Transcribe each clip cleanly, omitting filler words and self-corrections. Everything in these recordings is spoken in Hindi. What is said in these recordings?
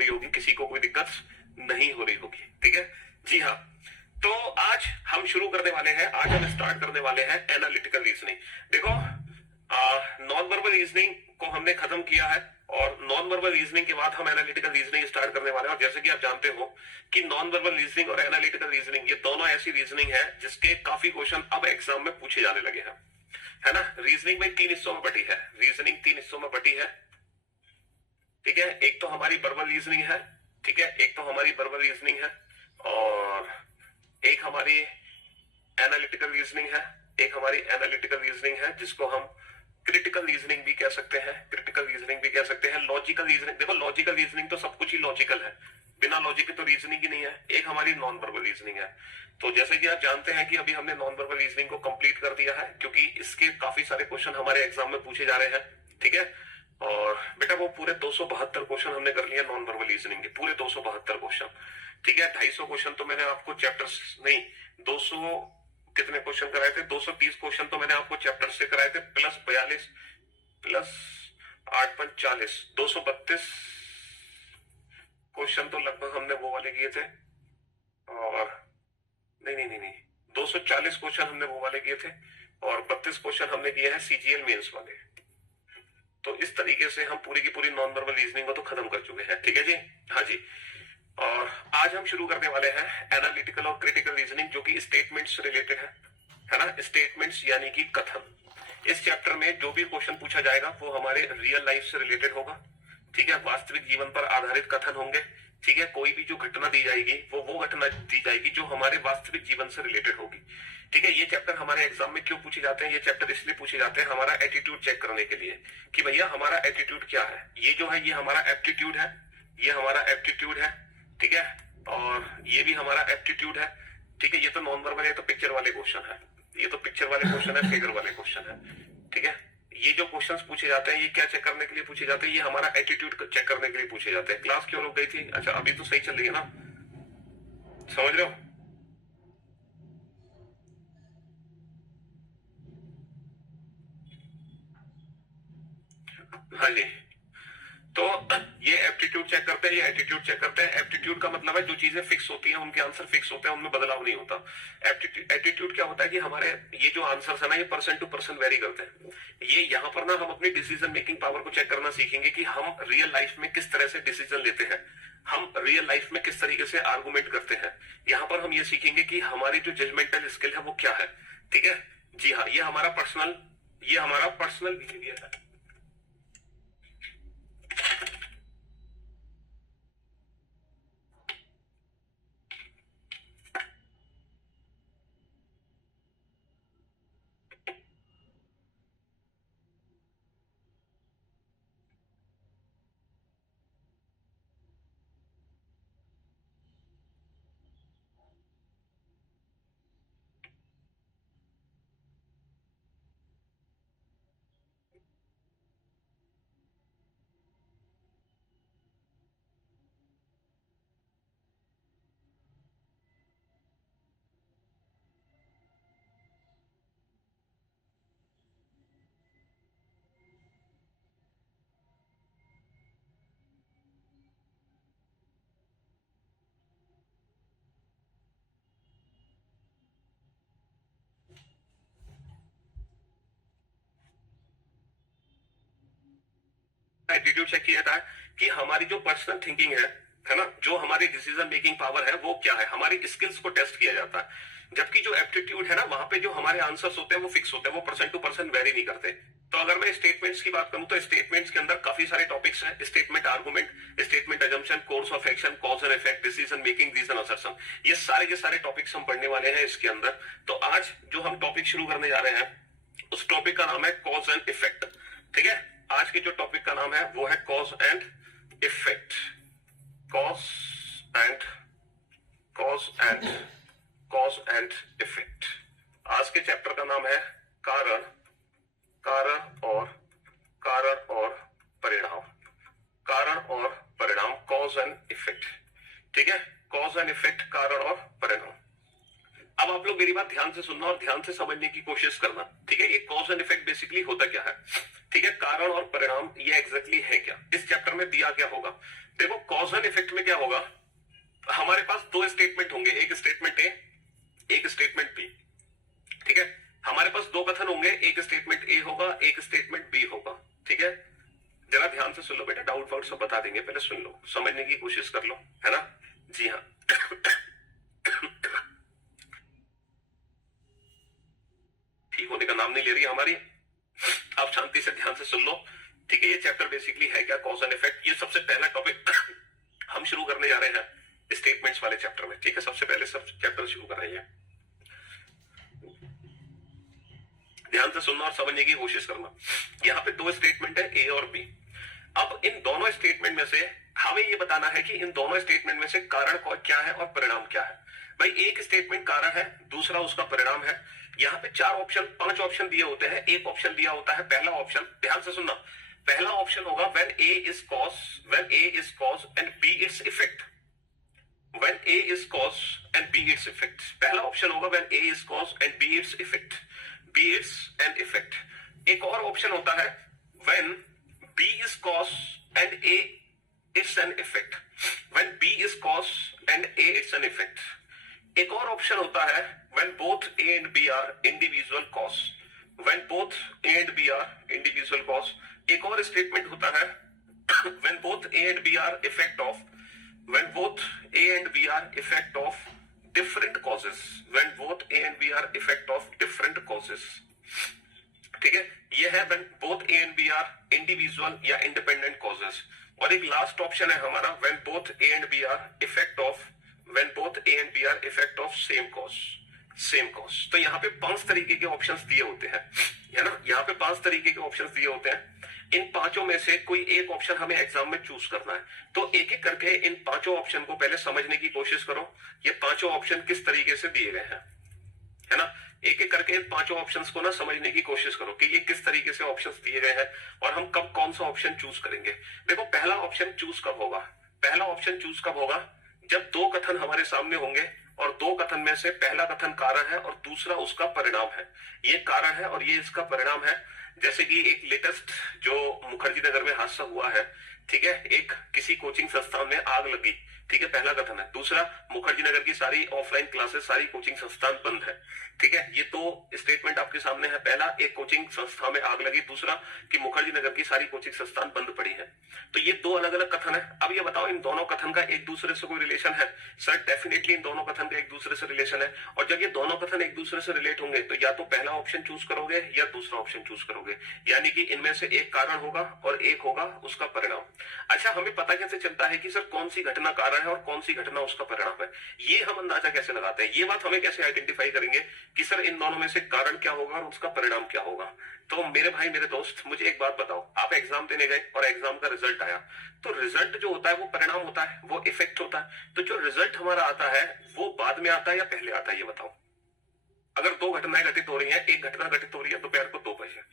रही होगी, किसी को कोई दिक्कत नहीं हो रही होगी। ठीक है जी हाँ। तो आज हम शुरू करने वाले हैं, आज हम स्टार्ट करने वाले हैं एनालिटिकल रीजनिंग। देखो नॉन वर्बल रीजनिंग को हमने खत्म किया है और नॉन वर्बल रीजनिंग के बाद हम एनालिटिकल रीजनिंग स्टार्ट करने वाले हैं। और जैसे कि आप जानते हो कि नॉन वर्बल रीजनिंग और एनालिटिकल रीजनिंग ये दोनों ऐसी रीजनिंग है जिसके काफी क्वेश्चन अब एग्जाम में पूछे जाने लगे हैं, है ना। रीजनिंग में 3 हिस्सों में बटी है, रीजनिंग 3 हिस्सों में बटी है। ठीक है, एक तो हमारी वर्बल रीजनिंग है, ठीक है, एक तो हमारी वर्बल रीजनिंग है और एक हमारी एनालिटिकल रीजनिंग है, एक हमारी एनालिटिकल रीजनिंग है जिसको हम क्रिटिकल रीजनिंग भी कह सकते हैं, क्रिटिकल रीजनिंग भी कह सकते हैं, लॉजिकल रीजनिंग। देखो लॉजिकल रीजनिंग तो सब कुछ ही लॉजिकल है, बिना लॉजिक के तो रीजनिंग ही नहीं है। एक हमारी नॉन वर्बल रीजनिंग है। तो जैसे कि आप जानते हैं कि अभी हमने नॉन वर्बल रीजनिंग को कंप्लीट कर दिया है क्योंकि इसके काफी सारे क्वेश्चन हमारे एग्जाम में पूछे जा रहे हैं। ठीक है, और बेटा वो पूरे 272 क्वेश्चन हमने कर लिए नॉन वर्बल रीजनिंग के, पूरे 272 क्वेश्चन। ठीक है, 250 क्वेश्चन तो मैंने आपको चैप्टर्स नहीं 200 कितने क्वेश्चन कराए थे, 230 क्वेश्चन तो मैंने आपको चैप्टर से कराए थे, प्लस 42 प्लस 8 5 40 232 क्वेश्चन तो लगभग हमने वो वाले किए थे। और नहीं 240 क्वेश्चन हमने वो वाले किए थे और 32 क्वेश्चन हमने किए हैं सीजीएल मेंस वाले। तो इस तरीके से हम पूरी की पूरी नॉन वर्बल रीजनिंग को तो खत्म कर चुके हैं। ठीक है जी, हाँ जी। और आज हम शुरू करने वाले हैं एनालिटिकल और क्रिटिकल रीजनिंग जो कि स्टेटमेंट्स से रिलेटेड है ना। स्टेटमेंट्स यानी कि कथन। इस चैप्टर में जो भी क्वेश्चन पूछा जाएगा वो हमारे रियल लाइफ से रिलेटेड होगा। ठीक है, वास्तविक जीवन पर आधारित कथन होंगे। ठीक है, कोई भी जो घटना दी जाएगी वो घटना दी जाएगी जो हमारे वास्तविक जीवन से रिलेटेड होगी। ठीक है, ये चैप्टर हमारे एग्जाम में क्यों पूछे जाते हैं? ये चैप्टर इसलिए पूछे जाते हैं हमारा एटीट्यूड चेक करने के लिए कि भैया हमारा एटीट्यूड क्या है। ये जो है ये हमारा एप्टीट्यूड है, ये हमारा एप्टीट्यूड है। ठीक है, और ये भी हमारा एप्टीट्यूड है। ठीक है, ये तो नॉन वर्बल है, तो पिक्चर वाले क्वेश्चन है, ये तो पिक्चर वाले क्वेश्चन है, फिगर वाले क्वेश्चन है। ठीक है, ये जो क्वेश्चंस पूछे जाते हैं ये क्या चेक करने के लिए पूछे जाते हैं? ये हमारा एटीट्यूड चेक करने के लिए पूछे जाते हैं। क्लास क्यों रुक गई थी? अच्छा अभी तो सही चल रही है ना, समझ रहे हो? हाँ जी, तो ये एप्टीट्यूड चेक करते हैं, ये एटीट्यूड चेक करते हैं। एप्टीट्यूड का मतलब है जो चीजें फिक्स होती हैं उनके आंसर फिक्स होते हैं, उनमें बदलाव नहीं होता। एटीट्यूड क्या होता है कि हमारे ये जो आंसर्स है ना ये पर्सन टू पर्सन वेरी करते हैं। ये यहाँ पर ना हम अपनी डिसीजन मेकिंग पावर को चेक करना सीखेंगे कि हम रियल लाइफ में किस तरह से डिसीजन लेते हैं, हम रियल लाइफ में किस तरीके से आर्गूमेंट करते हैं। यहाँ पर हम ये सीखेंगे कि हमारी जो जजमेंटल स्किल है वो क्या है। ठीक है जी हाँ, ये हमारा पर्सनल बिहेवियर है। एटीट्यूड चेक किया था कि हमारी जो पर्सनल थिंकिंग है ना, जो हमारी डिसीजन मेकिंग पावर है वो क्या है, हमारी स्किल्स को टेस्ट किया जाता है। जबकि जो एप्टीट्यूड है ना वहां पे जो हमारे आंसर्स होते हैं वो फिक्स होते हैं, वो पर्सन टू पर्सन वेरी नहीं करते। तो अगर मैं स्टेटमेंट्स की बात करूं तो स्टेटमेंट्स के अंदर काफी सारे टॉपिक्स हैं। Statement argument, statement assumption, course of action, cause and effect, decision making, reason assertion, ये सारे के सारे टॉपिक्स हम पढ़ने वाले हैं इसके अंदर। तो आज जो हम टॉपिक शुरू करने जा रहे हैं उस टॉपिक का नाम है कॉज एंड इफेक्ट। ठीक है, आज के जो टॉपिक का नाम है वो है cause and effect. Cause and effect. आज के चैप्टर का नाम है कारण और परिणाम। कारण और परिणाम, कॉज एंड इफेक्ट। ठीक है, कॉज एंड इफेक्ट, कारण और परिणाम। अब आप लोग मेरी बात ध्यान से सुनना और ध्यान से समझने की कोशिश करना। ठीक है, ये कॉज एंड इफेक्ट बेसिकली होता क्या है? ठीक है, कारण और परिणाम ये एग्जैक्टली है क्या, इस चैप्टर में दिया क्या होगा? देखो कॉज एंड इफेक्ट में क्या होगा, हमारे पास दो स्टेटमेंट होंगे, एक स्टेटमेंट ए, एक स्टेटमेंट बी। ठीक है, हमारे पास दो कथन होंगे, एक स्टेटमेंट ए होगा, एक स्टेटमेंट बी होगा। ठीक है, जरा ध्यान से सुन लो बेटा, डाउट वाउट सब बता देंगे, पहले सुन लो, समझने की कोशिश कर लो, है ना। जी हाँ, ठीक होने का नाम नहीं ले रही हमारी। आप शांति से ध्यान से सुन लो। ठीक है, ये चैप्टर बेसिकली है क्या, कॉज एंड इफेक्ट। ये सबसे पहला टॉपिक हम शुरू करने जा रहे हैं स्टेटमेंट्स वाले चैप्टर में। ठीक है, सबसे पहले सब चैप्टर शुरू कर रहे हैं, ध्यान से सुनना और समझने की कोशिश करना। यहाँ पे दो स्टेटमेंट है, ए और बी। अब इन दोनों स्टेटमेंट में से हमें ये बताना है कि इन दोनों स्टेटमेंट में से कारण क्या है और परिणाम क्या है। भाई एक स्टेटमेंट कारण है, दूसरा उसका परिणाम है। यहाँ पे पांच ऑप्शन दिए होते हैं, एक ऑप्शन दिया होता है पहला ऑप्शन। ध्यान से सुनना, पहला ऑप्शन होगा when A is cause and B its effect. When A is cause and B its effect, पहला ऑप्शन होगा when A is cause and B its effect, B its and effect. एक और ऑप्शन होता है when B is cause and A it's an effect, when B is cause and A it's an effect। एक और ऑप्शन होता है when both A and B are individual cause, when both A and B are individual cause। एक और स्टेटमेंट होता है when both A and B are effect of, when both A and B are effect of different causes, when both A and B are effect of different causes। ठीक है, ये है when both A and B are individual या independent causes। और एक लास्ट ऑप्शन है हमारा when both A and B are effect of, when both A and B are effect of same cause। तो यहाँ पे 5 तरीके के ऑप्शंस दिए होते हैं, है ना। यहाँ पे 5 तरीके के ऑप्शंस दिए होते हैं। इन पांचों में से कोई एक ऑप्शन हमें एग्जाम में चूज करना है। तो एक एक करके इन पांचों ऑप्शन को पहले समझने की कोशिश करो, ये पांचों ऑप्शन किस तरीके से दिए गए हैं, है ना। एक एक करके इन पांचों ऑप्शंस को ना समझने की कोशिश करो कि ये किस तरीके से ऑप्शंस दिए गए हैं और हम कब कौन सा ऑप्शन चूज करेंगे। देखो पहला ऑप्शन चूज कब होगा, पहला ऑप्शन चूज कब होगा जब दो कथन हमारे सामने होंगे और दो कथन में से पहला कथन कारण है और दूसरा उसका परिणाम है। ये कारण है और ये इसका परिणाम है। जैसे कि एक लेटेस्ट जो मुखर्जी नगर में हादसा हुआ है, ठीक है, एक किसी कोचिंग संस्थान में आग लगी, ठीक है, पहला कथन है। दूसरा, मुखर्जी नगर की सारी ऑफलाइन क्लासेस, सारी कोचिंग संस्थान बंद है। ठीक है, ये दो स्टेटमेंट आपके सामने है। पहला, एक कोचिंग संस्था में आग लगी, दूसरा कि मुखर्जी नगर की सारी कोचिंग संस्थान बंद पड़ी है। तो ये दो अलग अलग कथन है। अब ये बताओ इन दोनों कथन का एक दूसरे से कोई रिलेशन है? सर डेफिनेटली इन दोनों कथन का एक दूसरे से रिलेशन है। और जब ये दोनों कथन एक दूसरे से रिलेट होंगे तो या तो पहला ऑप्शन चूज करोगे या दूसरा ऑप्शन चूज करोगे, यानी कि इनमें से एक कारण होगा और एक होगा उसका परिणाम। अच्छा, हमें पता कैसे चलता है कि सर कौन सी घटना कारण है और कौन सी घटना उसका परिणाम है? ये हम अंदाजा कैसे लगाते हैं? ये बात हमें कैसे आइडेंटिफाई करेंगे कि सर इन दोनों में से कारण क्या होगा और उसका परिणाम क्या होगा? तो मेरे भाई मेरे दोस्त, मुझे एक बात बताओ, आप एग्जाम देने गए और एग्जाम का रिजल्ट आया, तो रिजल्ट जो होता है वो परिणाम होता है, वो इफेक्ट होता है। तो जो रिजल्ट हमारा आता है वो बाद में आता है या पहले आता है, ये बताओ। अगर दो घटनाएं घटित हो रही हैं, एक घटना घटित हो रही है दोपहर को 2 बजे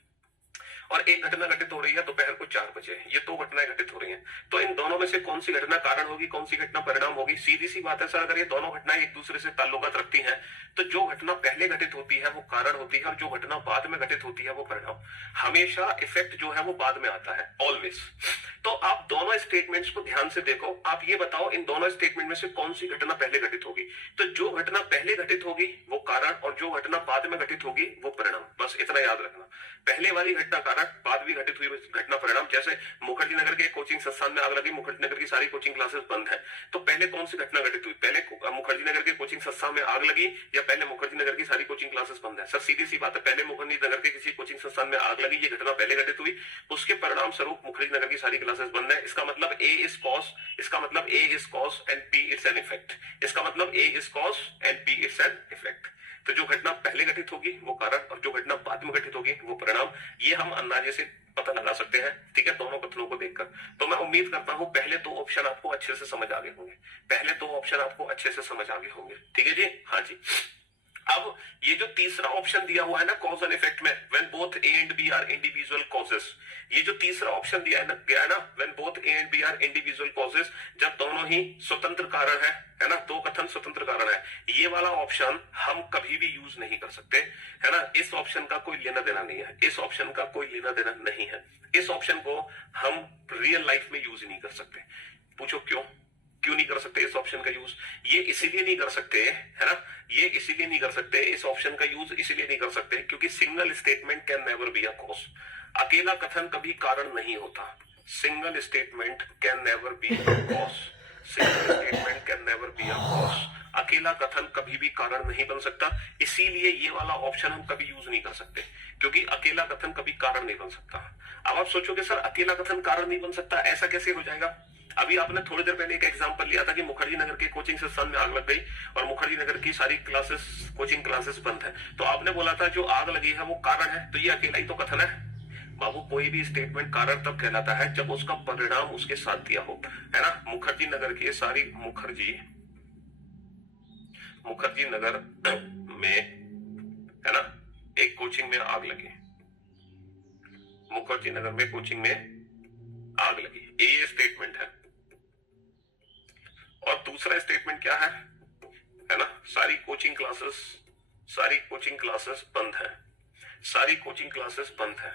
और एक घटना घटित हो रही है दोपहर को 4 बजे, ये दो घटनाएं घटित हो रही हैं, तो इन दोनों में से कौन सी घटना कारण होगी, कौन सी घटना परिणाम होगी? सीधी सी बात है सर, अगर ये दोनों घटनाएं एक दूसरे से ताल्लुकात रखती हैं तो जो घटना पहले घटित होती है वो कारण होती है और जो घटना बाद में घटित होती है वो परिणाम। हमेशा इफेक्ट जो है वो बाद में आता है, ऑलवेज। तो आप दोनों स्टेटमेंट्स को ध्यान से देखो, आप ये बताओ इन दोनों स्टेटमेंट में से कौन सी घटना पहले घटित होगी? तो जो घटना पहले घटित होगी वो कारण और जो घटना बाद में घटित होगी वो परिणाम। बस इतना याद रखना, पहले वाली घटना कारण, बाद में घटित हुई घटना परिणाम। जैसे मुखर्जी नगर के कोचिंग संस्थान में आग लगी, मुखर्जी नगर की सारी कोचिंग क्लासेस बंद है, तो पहले कौन सी घटना घटित हुई? पहले मुखर्जी नगर के कोचिंग संस्थान में आग लगी या पहले मुखर्जी नगर की सारी कोचिंग क्लासेस बंद है? सर सीधी सी बात है, पहले मुखर्जी नगर के किसी कोचिंग संस्थान में आग लगी, ये घटना पहले घटित हुई, उसके परिणाम स्वरूप मुखर्जी नगर की सारी क्लासेस बंद है। इसका मतलब ए इज कॉज, इसका मतलब A is cause and B it's an effect, इसका मतलब A is cause and B it's an effect. तो जो घटना पहले घटित होगी वो कारण और जो घटना बाद में घटित होगी वो परिणाम। ये हम अंदाजे से पता लगा सकते हैं, ठीक है, दोनों कथनों को देखकर। तो मैं उम्मीद करता हूं पहले दो ऑप्शन आपको अच्छे से समझ आ गए होंगे, पहले दो ऑप्शन आपको अच्छे से समझ आ गए होंगे, ठीक है जी, हाँ जी। अब ये जो तीसरा ऑप्शन दिया हुआ है ना कॉज एंड इफेक्ट में, when both A and B are individual causes, ये जो तीसरा ऑप्शन दिया है ना, गया है ना, when both A and B are individual causes, जब दोनों ही स्वतंत्र कारण है ना, दो कथन स्वतंत्र कारण है, ये वाला ऑप्शन हम कभी भी यूज नहीं कर सकते, है ना। इस ऑप्शन का कोई लेना देना नहीं है, इस ऑप्शन का कोई लेना देना नहीं है, इस ऑप्शन को हम रियल लाइफ में यूज नहीं कर सकते। पूछो क्यों क्यों नहीं कर सकते इस ऑप्शन का यूज? ये इसीलिए नहीं कर सकते, है ना, ये इसीलिए नहीं कर सकते, इस ऑप्शन का यूज इसीलिए नहीं कर सकते क्योंकि single statement can never be a cause. अकेला कथन कभी कारण नहीं होता। Single statement can never be a cause. Single statement can never be a cause. अकेला कथन कभी भी कारण नहीं बन सकता, इसीलिए ये वाला ऑप्शन हम कभी यूज नहीं कर सकते क्योंकि अकेला कथन कभी कारण नहीं बन सकता। अब आप सोचोगे सर अकेला कथन कारण नहीं बन सकता, ऐसा कैसे हो जाएगा? अभी आपने थोड़ी देर पहले एक एग्जांपल लिया था कि मुखर्जी नगर के कोचिंग संस्थान में आग लग गई और मुखर्जी नगर की सारी क्लासेस, कोचिंग क्लासेस बंद है, तो आपने बोला था जो आग लगी है वो कारण है, तो ये अकेला ही तो कथन है। बाबू कोई भी स्टेटमेंट कारण तब कहलाता है जब उसका परिणाम उसके साथ दिया हो, है ना। मुखर्जी नगर की सारी मुखर्जी नगर में, है ना, एक कोचिंग में आग लगी। मुखर्जी नगर में कोचिंग में आग लगी, ये स्टेटमेंट है। और दूसरा स्टेटमेंट क्या है ना, सारी कोचिंग क्लासेस बंद है, सारी कोचिंग क्लासेस बंद है।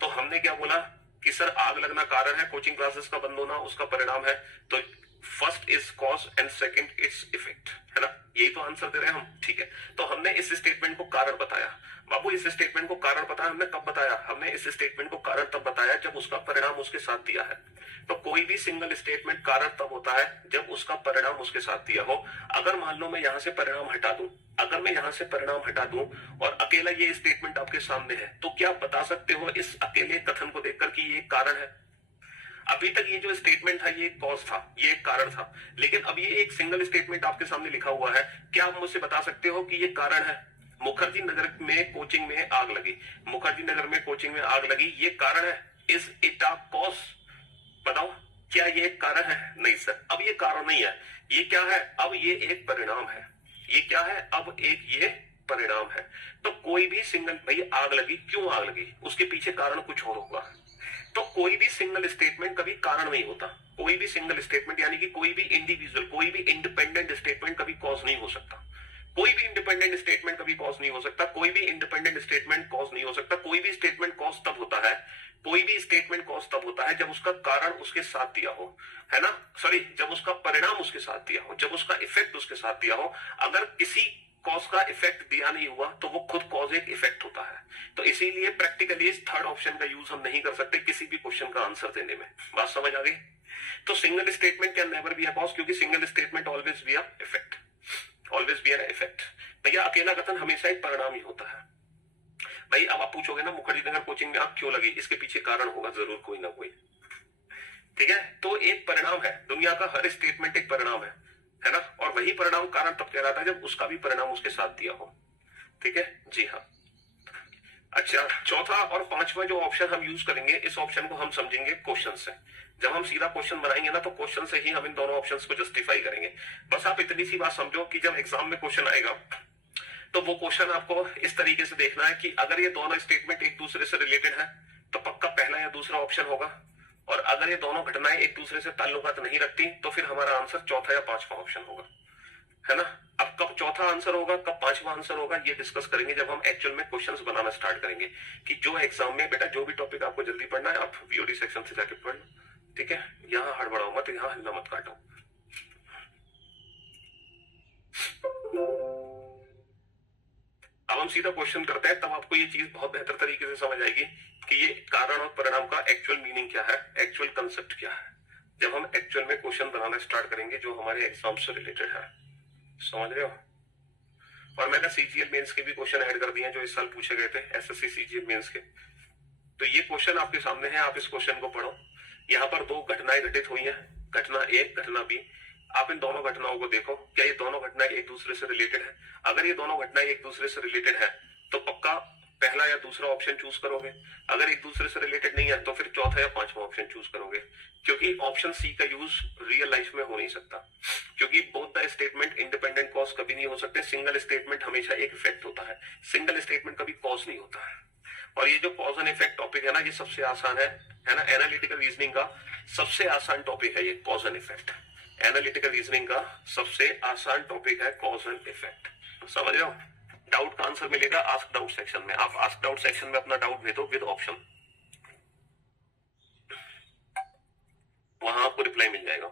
तो हमने क्या बोला कि सर आग लगना कारण है, कोचिंग क्लासेस का बंद होना उसका परिणाम है, तो first is cause and second is effect, है ना, यही तो आंसर दे रहे हैं हम। ठीक है, तो हमने इस स्टेटमेंट को कारण बताया। बाबू इस स्टेटमेंट को कारण बताया हमने कब बताया? हमने इस स्टेटमेंट को कारण तब बताया जब उसका परिणाम उसके साथ दिया है। तो कोई भी सिंगल स्टेटमेंट कारण तब होता है जब उसका परिणाम उसके साथ दिया हो। अगर मान लो मैं यहां से परिणाम हटा दूं, अगर मैं यहां से परिणाम हटा दूं और अकेला ये स्टेटमेंट आपके सामने है, तो क्या आप बता सकते हो इस अकेले कथन को देखकर कि ये कारण है? अभी तक ये जो स्टेटमेंट था ये कॉज था, ये एक कारण था, लेकिन अब ये एक सिंगल स्टेटमेंट आपके सामने लिखा हुआ है, क्या आप मुझसे बता सकते हो कि ये कारण है? मुखर्जी नगर में कोचिंग में आग लगी, मुखर्जी नगर में कोचिंग में आग लगी, ये कारण है? Is it a cause? बताओ क्या ये एक कारण है? नहीं सर, अब ये कारण नहीं है, ये क्या है? अब ये एक परिणाम है। ये क्या है? अब एक ये परिणाम है। तो कोई भी सिंगल, भाई आग लगी, क्यों आग लगी? उसके पीछे कारण कुछ और होगा। तो कोई भी सिंगल स्टेटमेंट कभी कारण नहीं होता, कोई भी सिंगल स्टेटमेंट यानी कि कोई भी इंडिविजुअल, कोई भी इंडिपेंडेंट स्टेटमेंट कभी कॉज नहीं हो सकता, कोई भी इंडिपेंडेंट स्टेटमेंट कभी कॉज नहीं हो सकता, कोई भी इंडिपेंडेंट स्टेटमेंट कॉज नहीं हो सकता। कोई भी स्टेटमेंट कॉज तब होता है, कोई भी स्टेटमेंट कॉज तब होता है जब उसका कारण उसके साथ दिया हो, है ना, सॉरी, जब उसका परिणाम उसके साथ दिया हो, जब उसका इफेक्ट उसके साथ दिया हो। अगर किसी कॉज का इफेक्ट दिया नहीं हुआ तो वो खुद कॉज एक इफेक्ट होता है। तो इसीलिए प्रैक्टिकली इस थर्ड ऑप्शन का यूज हम नहीं कर सकते किसी भी क्वेश्चन का आंसर देने में। बात समझ आ गई? तो single statement can never be a cause क्योंकि single statement always be a effect, always be an effect. भैया अकेला कथन हमेशा एक परिणाम ही होता है। भाई अब आप पूछोगे ना मुखर्जी नगर कोचिंग में आग क्यों लगी, इसके पीछे कारण होगा जरूर कोई ना कोई, ठीक है। तो एक परिणाम है, दुनिया का हर स्टेटमेंट एक परिणाम है ना, और वही परिणाम कारण तब कहलाता है जब उसका भी परिणाम उसके साथ दिया हो। ठीक है जी हाँ। अच्छा, चौथा और पांचवा जो ऑप्शन हम यूज करेंगे, इस ऑप्शन को हम समझेंगे क्वेश्चन से। जब हम सीधा क्वेश्चन बनाएंगे ना तो क्वेश्चन से ही हम इन दोनों ऑप्शंस को जस्टिफाई करेंगे। बस आप इतनी सी बात समझो कि जब एग्जाम में क्वेश्चन आएगा तो वो क्वेश्चन आपको इस तरीके से देखना है कि अगर ये दोनों स्टेटमेंट एक दूसरे से रिलेटेड है तो पक्का पहला या दूसरा ऑप्शन होगा, और अगर ये दोनों घटनाएं एक दूसरे से ताल्लुकात नहीं रखती तो फिर हमारा आंसर चौथा या पांचवा ऑप्शन होगा, है ना। अब कब चौथा आंसर होगा, कब पांचवा आंसर होगा, ये डिस्कस करेंगे जब हम एक्चुअल में क्वेश्चंस बनाना स्टार्ट करेंगे। कि जो एग्जाम में बेटा जो भी टॉपिक आपको जल्दी पढ़ना है आप वीओडी सेक्शन से जाके पढ़ लो, ठीक है। यहाँ हड़बड़ाओ मत, यहाँ हल्ला मत काटो। अब हम सीधा क्वेश्चन करते हैं, तब आपको ये चीज बहुत बेहतर तरीके से समझ आएगी कि ये कारण और परिणाम का एक्चुअल मीनिंग क्या है, एक्चुअल कंसेप्ट क्या है, जब हम एक्चुअल में क्वेश्चन बनाना स्टार्ट करेंगे जो हमारे एग्जाम से रिलेटेड है। समझ रहे हो? और मैंने सीजीएल मेंस के भी क्वेश्चन ऐड कर दिए हैं जो इस साल पूछे गए थे, एसएससी सीजीएल मेंस के। तो ये क्वेश्चन आपके सामने है, आप इस क्वेश्चन को पढ़ो। यहाँ पर दो घटनाएं घटित हुई हैं, घटना ए, घटना बी। आप इन दोनों घटनाओं को देखो, क्या ये दोनों घटनाएं एक दूसरे से रिलेटेड है? अगर ये दोनों घटनाएं एक दूसरे से रिलेटेड है तो पक्का पहला या दूसरा ऑप्शन चूज करोगे। अगर एक दूसरे से रिलेटेड नहीं है तो फिर चौथा या पांचवा ऑप्शन चूज करोगे, क्योंकि ऑप्शन सी का यूज रियल लाइफ में हो नहीं सकता, क्योंकि both the statement independent cause कभी नहीं हो सकते। सिंगल स्टेटमेंट हमेशा एक इफेक्ट होता है, सिंगल स्टेटमेंट कभी कॉज नहीं होता है। और ये जो कॉज एंड इफेक्ट टॉपिक है ना, ये सबसे आसान है ना, एनालिटिकल रीजनिंग का सबसे आसान टॉपिक है ये cause and effect. Analytical reasoning का सबसे आसान टॉपिक है कॉज एंड इफेक्ट। समझ रहे हो? डाउट का आंसर मिलेगा आस्क डाउट सेक्शन में, आप आस्क डाउट सेक्शन में अपना डाउट भेजो विद ऑप्शन, वहां आपको रिप्लाई मिल जाएगा।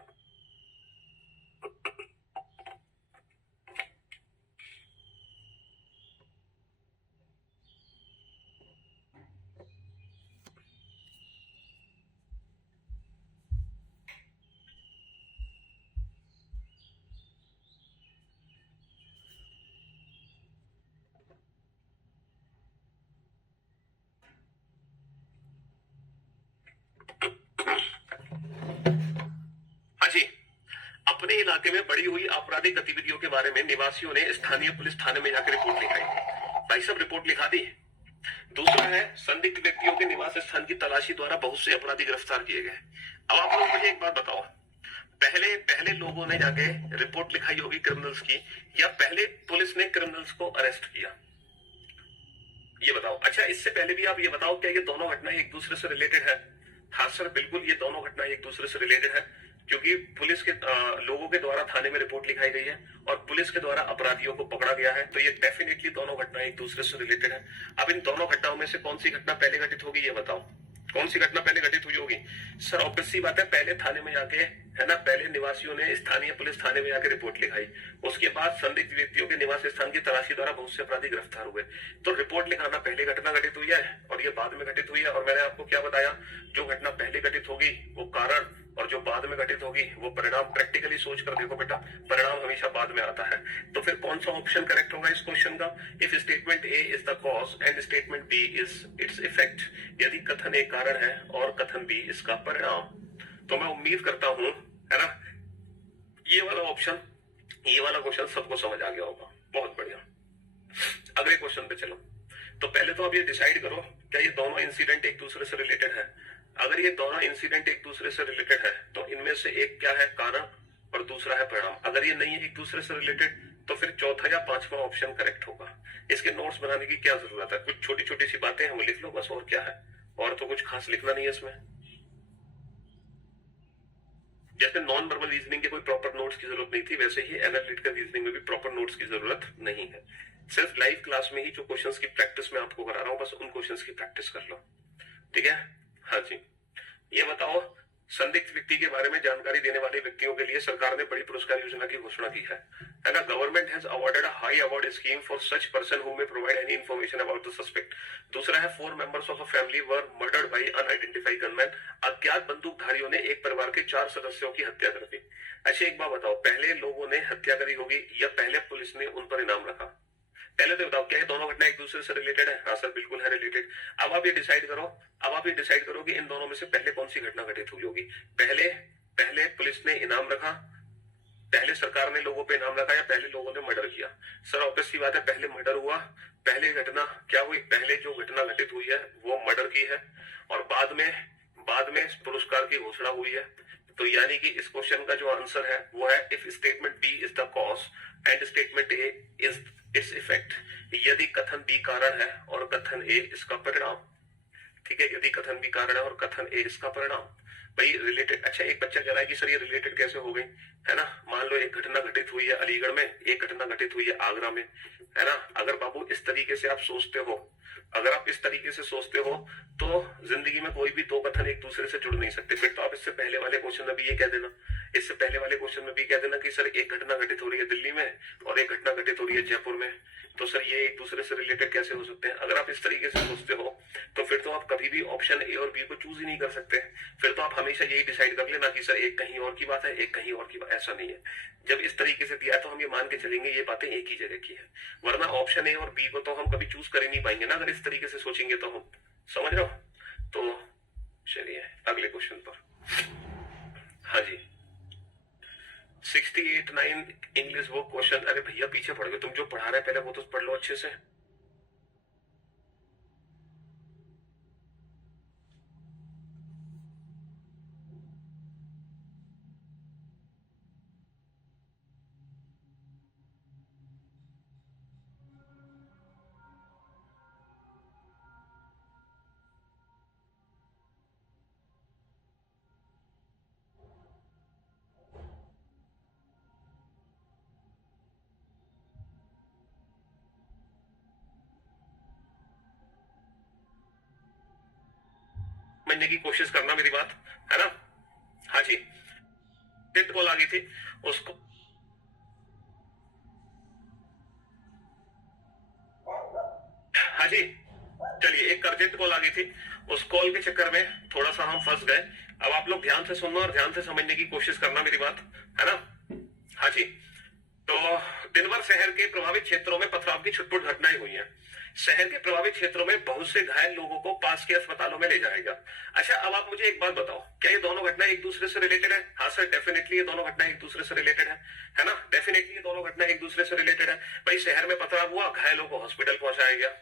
अपने इलाके में बढ़ी हुई आपराधिक गतिविधियों के बारे में निवासियों ने स्थानीय पुलिस थाने में जाकर रिपोर्ट लिखाई। भाई सब रिपोर्ट लिखा दी। दूसरा है संदिग्ध व्यक्तियों के निवास स्थान की तलाशी द्वारा बहुत से अपराधी गिरफ्तार किए गए। अब आप लोग मुझे एक बात बताओ, पहले लोगों ने जाके रिपोर्ट लिखाई होगी क्रिमिनल्स की, या पहले पुलिस ने क्रिमिनल्स को अरेस्ट किया? ये बताओ। अच्छा, इससे पहले भी आप ये बताओ, क्या ये दोनों घटनाएं एक दूसरे से रिलेटेड है? हाँ सर, बिल्कुल ये दोनों घटनाएं एक दूसरे से रिलेटेड है, क्योंकि पुलिस के लोगों के द्वारा थाने में रिपोर्ट लिखाई गई है और पुलिस के द्वारा अपराधियों को पकड़ा गया है, तो ये डेफिनेटली दोनों घटनाएं एक दूसरे से रिलेटेड है। अब इन दोनों घटनाओं में से कौन सी घटना पहले घटित होगी, ये बताओ। कौन सी घटना पहले घटित हुई होगी? सर ऑब्वियस सी बात है, पहले थाने में जाके, है ना, पहले निवासियों ने स्थानीय पुलिस थाने में जाके रिपोर्ट लिखाई, उसके बाद संदिग्ध व्यक्तियों के निवास स्थान की तलाशी द्वारा बहुत से अपराधी गिरफ्तार हुए। तो रिपोर्ट लिखाना पहले घटना घटित हुई है और ये बाद में घटित हुई है। और मैंने आपको क्या बताया, जो घटना पहले घटित होगी वो कारण, और जो बाद में घटित होगी वो परिणाम। प्रैक्टिकली सोच कर देखो बेटा, परिणाम हमेशा बाद में आता है। तो फिर कौन सा ऑप्शन करेक्ट होगा इस क्वेश्चन का? If statement A is the cause and statement B is its effect, यदि कथन ए कारण है और कथन बी इसका परिणाम, तो मैं उम्मीद करता हूं, है ना, ये वाला ऑप्शन, ये वाला क्वेश्चन सबको समझ आ गया होगा। बहुत बढ़िया, अगले क्वेश्चन पे चलो। तो पहले तो आप ये डिसाइड करो, क्या ये दोनों इंसिडेंट एक दूसरे से रिलेटेड है? अगर ये दोनों इंसिडेंट एक दूसरे से रिलेटेड है तो इनमें से एक क्या है, कारण, और दूसरा है परिणाम। अगर ये नहीं है एक दूसरे से रिलेटेड, तो फिर चौथा या पांचवा ऑप्शन करेक्ट होगा। इसके नोट्स बनाने की क्या जरूरत है? कुछ छोटी छोटी सी बातें हम लिख लो बस, और क्या है, और तो कुछ खास लिखना नहीं है इसमें। जैसे नॉन वर्बल रीजनिंग के कोई प्रॉपर नोट्स की जरूरत नहीं थी, वैसे ही एनालिटिकल रीजनिंग में भी प्रॉपर नोट्स की जरूरत नहीं है। सिर्फ लाइव क्लास में ही जो क्वेश्चंस की प्रैक्टिस मैं आपको करा रहा हूं, बस उन क्वेश्चंस की प्रैक्टिस कर लो, ठीक है? हाँ जी, ये बताओ, संदिग्ध व्यक्ति के बारे में जानकारी देने वाले व्यक्तियों के लिए सरकार ने बड़ी पुरस्कार योजना की घोषणा की है ना? Government has awarded a high award scheme for such person who may provide any information about the suspect. दूसरा है 4 members of a family were murdered by unidentified gunman. अज्ञात बंदूकधारियों ने एक परिवार के 4 सदस्यों की हत्या कर दी। अच्छा एक बात बताओ, पहले लोगों ने हत्या करी होगी या पहले पुलिस ने उन पर इनाम रखा? पहले तो बताओ, क्या ये दोनों घटना एक दूसरे से रिलेटेड है? हाँ सर बिल्कुल है रिलेटेड। अब आप ये डिसाइड करो, कि इन दोनों में से पहले कौन सी घटना घटित हुई होगी। पहले पुलिस ने इनाम रखा, पहले सरकार ने लोगों पे इनाम रखा, या पहले लोगों ने मर्डर किया? सर ऑब्वियस सी बात है, पहले मर्डर हुआ। पहले घटना क्या हुई? पहले जो घटना घटित हुई है वो मर्डर की है, और बाद में पुरस्कार की घोषणा हुई है। तो यानी कि इस क्वेश्चन का जो आंसर है वो है if statement B is the cause and statement A is its effect. यदि कथन बी कारण है और कथन ए इसका परिणाम, ठीक है? यदि कथन बी कारण है और कथन ए इसका परिणाम, भाई रिलेटेड। अच्छा एक बच्चा कह रहा है कि सर ये रिलेटेड कैसे हो गई, है ना? मान लो एक घटना घटित हुई है अलीगढ़ में, एक घटना घटित हुई है आगरा में, है ना? अगर बाबू इस तरीके से आप सोचते हो, तो जिंदगी में कोई भी दो कथन एक दूसरे से जुड़ नहीं सकते। फिर तो आप इससे पहले वाले क्वेश्चन में भी ये कह देना, कि सर एक घटना घटित हो रही है दिल्ली में और एक घटना घटित हो रही है जयपुर में, तो सर ये एक दूसरे से रिलेटेड कैसे हो सकते हैं? अगर आप इस तरीके से सोचते हो तो फिर तो आप कभी भी ऑप्शन ए और बी को चूज ही नहीं कर सकते। फिर तो आप हमेशा यही डिसाइड कर लेना कि सर एक कहीं और की बात है, एक कहीं और की बात। ऐसा नहीं है, जब इस तरीके से दिया है तो हम ये मान के चलेंगे ये बातें एक ही जगह की है, वरना ऑप्शन ए और बी को तो हम कभी चूज कर ही नहीं पाएंगे ना, अगर इस तरीके से सोचेंगे तो हम। समझ रहे हो? तो चलिए अगले क्वेश्चन पर। हाँ जी, 68-9 इंग्लिश वो क्वेश्चन। अरे भैया पीछे पड़ गए, तुम जो पढ़ा रहे पहले वो तो पढ़ लो अच्छे से। समझने की कोशिश करना मेरी बात, है ना? हाँ जी, अर्जेंट कॉल आ गई थी उसको। हाँ जी चलिए, एक अर्जेंट कॉल आ गई थी, उस कॉल के चक्कर में थोड़ा सा हम फंस गए। अब आप लोग ध्यान से सुनना और ध्यान से समझने की कोशिश करना मेरी बात, है ना? हाँ जी, तो दिन भर शहर के प्रभावित क्षेत्रों में पथराव की छुटपुट घटनाएं हुई हैं। शहर के प्रभावित क्षेत्रों में बहुत से घायल लोगों को पास के अस्पतालों में ले जाएगा। अच्छा, अब आप मुझे एक बात बताओ, क्या ये दोनों घटना एक दूसरे से रिलेटेड है? हाँ सर, डेफिनेटली ये दोनों घटना एक दूसरे से रिलेटेड है ना? डेफिनेटली ये दोनों घटना एक दूसरे से रिलेटेड है। भाई शहर में पथराव हुआ, घायलों को हॉस्पिटल पहुंचाया गया।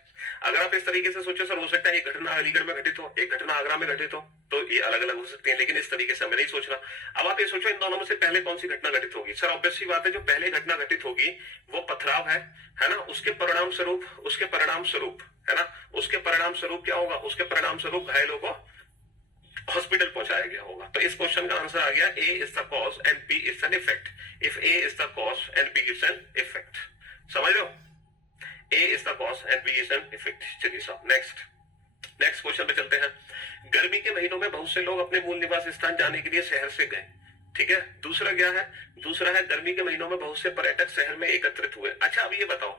अगर आप इस तरीके से सोचो, सर हो सकता है एक घटना अलीगढ़ में घटित हो, एक घटना आगरा में घटित हो, तो ये अलग अलग हो सकती है, लेकिन इस तरीके से हमें नहीं सोचना। अब आप ये सोचो इन दोनों में से पहले कौन सी घटना घटित होगी? सर ऑब्वियस सी बात है, जो पहले घटना घटित होगी वो पथराव है ना? उसके परिणाम स्वरूप है ना, उसके परिणाम स्वरूप क्या होगा? उसके परिणाम स्वरूप घायलों को हॉस्पिटल पहुंचाया गया होगा। तो इस क्वेश्चन का आंसर आ गया A is the cause and B is an effect. If A is the cause and B is an effect, समझ लो, A is the cause and B is an effect. चलिए साहब नेक्स्ट क्वेश्चन पे चलते हैं। गर्मी के महीनों में बहुत से लोग अपने मूल निवास स्थान जाने के लिए शहर से गए, ठीक है। दूसरा क्या है? दूसरा है गर्मी के महीनों में बहुत से पर्यटक शहर में एकत्रित हुए। अच्छा, अब ये बताओ,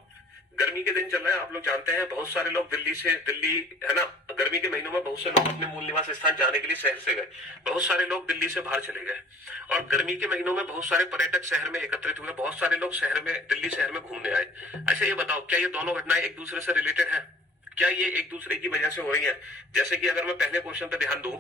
गर्मी के दिन चल रहे हैं, आप लोग जानते हैं बहुत सारे लोग दिल्ली है ना, गर्मी के महीनों में बहुत से लोग अपने मूल निवास स्थान जाने के लिए शहर से गए, बहुत सारे लोग दिल्ली से बाहर चले गए, और गर्मी के महीनों में बहुत सारे पर्यटक शहर में एकत्रित हुए, बहुत सारे लोग दिल्ली शहर में घूमने आए। अच्छा ये बताओ, क्या ये दोनों घटनाएं एक दूसरे से रिलेटेड है? क्या ये एक दूसरे की वजह से हो रही है? जैसे कि अगर मैं पहले क्वेश्चन पे ध्यान दूं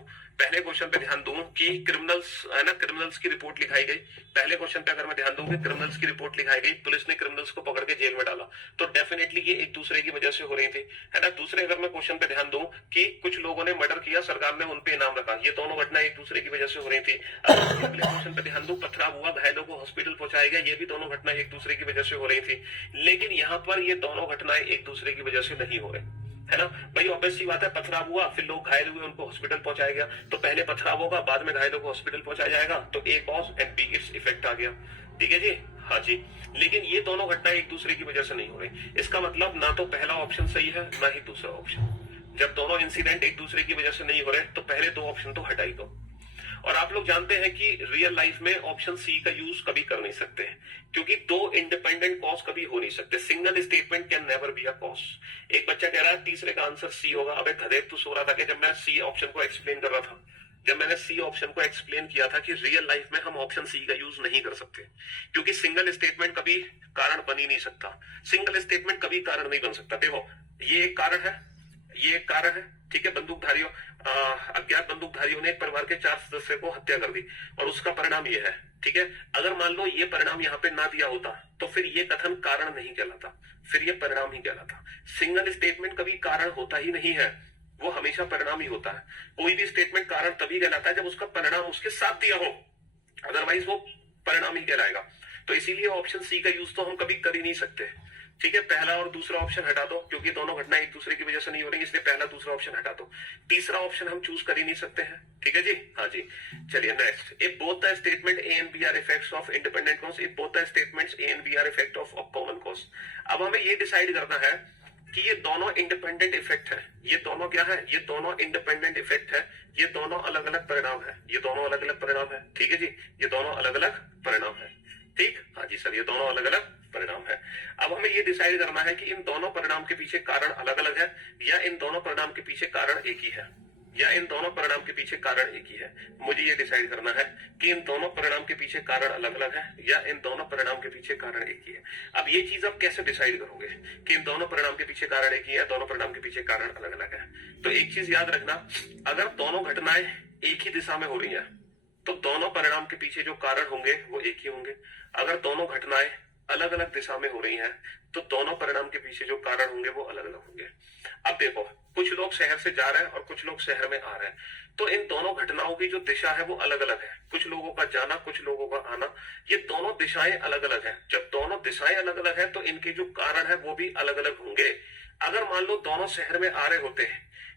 कि क्रिमिनल्स की रिपोर्ट लिखाई गई, पहले क्वेश्चन पे अगर मैं ध्यान दूं कि क्रिमिनल्स की रिपोर्ट लिखाई गई, पुलिस ने क्रिमिनल्स को पकड़ के जेल में डाला, तो डेफिनेटली ये एक दूसरे की वजह से हो रही थी, है ना। दूसरे अगर मैं क्वेश्चन पे ध्यान दूं कि कुछ लोगों ने मर्डर किया, सरकार ने उनपे इनाम रखा, ये दोनों घटनाएं एक दूसरे की वजह से हो रही थी। अगले क्वेश्चन पे ध्यान दूं, पथराव हुआ, घायलों को हॉस्पिटल पहुंचाया गया, ये भी दोनों घटनाएं एक दूसरे की वजह से हो रही थी। लेकिन यहाँ पर ये दोनों घटनाएं एक दूसरे की वजह से नहीं हो रही, है ना भाई। ऑब्वियस सी बात है, पथराव हुआ, फिर लोग घायल हुए, उनको हॉस्पिटल पहुंचाया गया, तो पहले पथराव होगा, बाद में घायलों को हॉस्पिटल पहुंचाया जाएगा, तो A cause and B its effect आ गया, ठीक है जी। हाँ जी, लेकिन ये दोनों घटनाएं एक दूसरे की वजह से नहीं हो रही। इसका मतलब ना तो पहला ऑप्शन सही है, ना ही दूसरा ऑप्शन। जब दोनों इंसिडेंट एक दूसरे की वजह से नहीं हो रहे, तो पहले दो ऑप्शन तो हटा ही दो। और आप लोग जानते हैं कि रियल लाइफ में ऑप्शन सी का यूज कभी कर नहीं सकते, क्योंकि दो इंडिपेंडेंट कॉज कभी हो नहीं सकते। Single statement can never be a cause. एक बच्चा कह रहा है तीसरे का आंसर सी होगा। अबे गधे, तू सो रहा था कि जब मैं सी ऑप्शन को एक्सप्लेन कर रहा था, जब मैंने सी ऑप्शन को एक्सप्लेन किया था कि रियल लाइफ में हम ऑप्शन सी का यूज नहीं कर सकते, क्योंकि सिंगल स्टेटमेंट कभी कारण बन ही नहीं सकता। सिंगल स्टेटमेंट कभी कारण नहीं बन सकता। देखो, ये एक कारण है, ये एक कारण है, ठीक है। बंदूकधारियों, अज्ञात बंदूकधारियों ने एक परिवार के 4 सदस्यों को हत्या कर दी, और उसका परिणाम ये है, ठीक है। अगर मान लो ये परिणाम यहाँ पे ना दिया होता, तो फिर ये कथन कारण नहीं कहलाता, फिर ये परिणाम ही कहलाता। सिंगल स्टेटमेंट कभी कारण होता ही नहीं है, वो हमेशा परिणाम ही होता है। कोई भी स्टेटमेंट कारण तभी कहलाता है जब उसका परिणाम उसके साथ दिया हो, अदरवाइज वो परिणाम ही कहलाएगा। तो इसीलिए ऑप्शन सी का यूज तो हम कभी कर ही नहीं सकते, ठीक है। पहला और दूसरा ऑप्शन हटा दो, क्योंकि दोनों घटनाएं एक दूसरे की वजह से नहीं हो रही, इसलिए पहला दूसरा ऑप्शन हटा दो। तीसरा ऑप्शन हम चूज कर ही नहीं सकते हैं, ठीक है जी। हाँ जी, चलिए next. If both the statement A and B are effects of independent cause, if both the statements A and B are effect of common cause. अब हमें ये डिसाइड करना है कि ये दोनों इंडिपेंडेंट इफेक्ट है, ये दोनों क्या है? ये दोनों इंडिपेंडेंट इफेक्ट है, ये दोनों अलग अलग परिणाम है, ये दोनों अलग अलग परिणाम है, ठीक है जी। ये दोनों अलग अलग परिणाम है, ठीक। हाँ जी सर, ये दोनों अलग अलग परिणाम है। अब हमें ये डिसाइड करना है कि इन दोनों परिणाम के पीछे कारण अलग अलग है, या इन दोनों परिणाम के पीछे कारण एक ही है, या इन दोनों परिणाम के पीछे कारण एक ही है। मुझे ये डिसाइड करना है कि इन दोनों परिणाम के पीछे कारण अलग अलग है, या इन दोनों परिणाम के पीछे कारण एक ही है। अब ये चीज आप कैसे डिसाइड करोगे कि इन दोनों परिणाम के पीछे कारण एक ही है, दोनों परिणाम के पीछे कारण अलग अलग है? तो एक चीज याद रखना, अगर दोनों घटनाएं एक ही दिशा में हो रही है, तो दोनों परिणाम के पीछे जो कारण होंगे वो एक ही होंगे। अगर दोनों घटनाएं अलग अलग दिशा में हो रही हैं, तो दोनों परिणाम के पीछे जो कारण होंगे वो अलग अलग होंगे। अब देखो, कुछ लोग शहर से जा रहे हैं और कुछ लोग शहर में आ रहे हैं, तो इन दोनों घटनाओं की जो दिशा है वो अलग अलग है। कुछ लोगों का जाना, कुछ लोगों का आना, ये दोनों दिशाएं अलग अलग है। जब दोनों दिशाएं अलग अलग है, तो इनके जो कारण है वो भी अलग अलग होंगे। अगर मान लो दोनों शहर में आ रहे होते,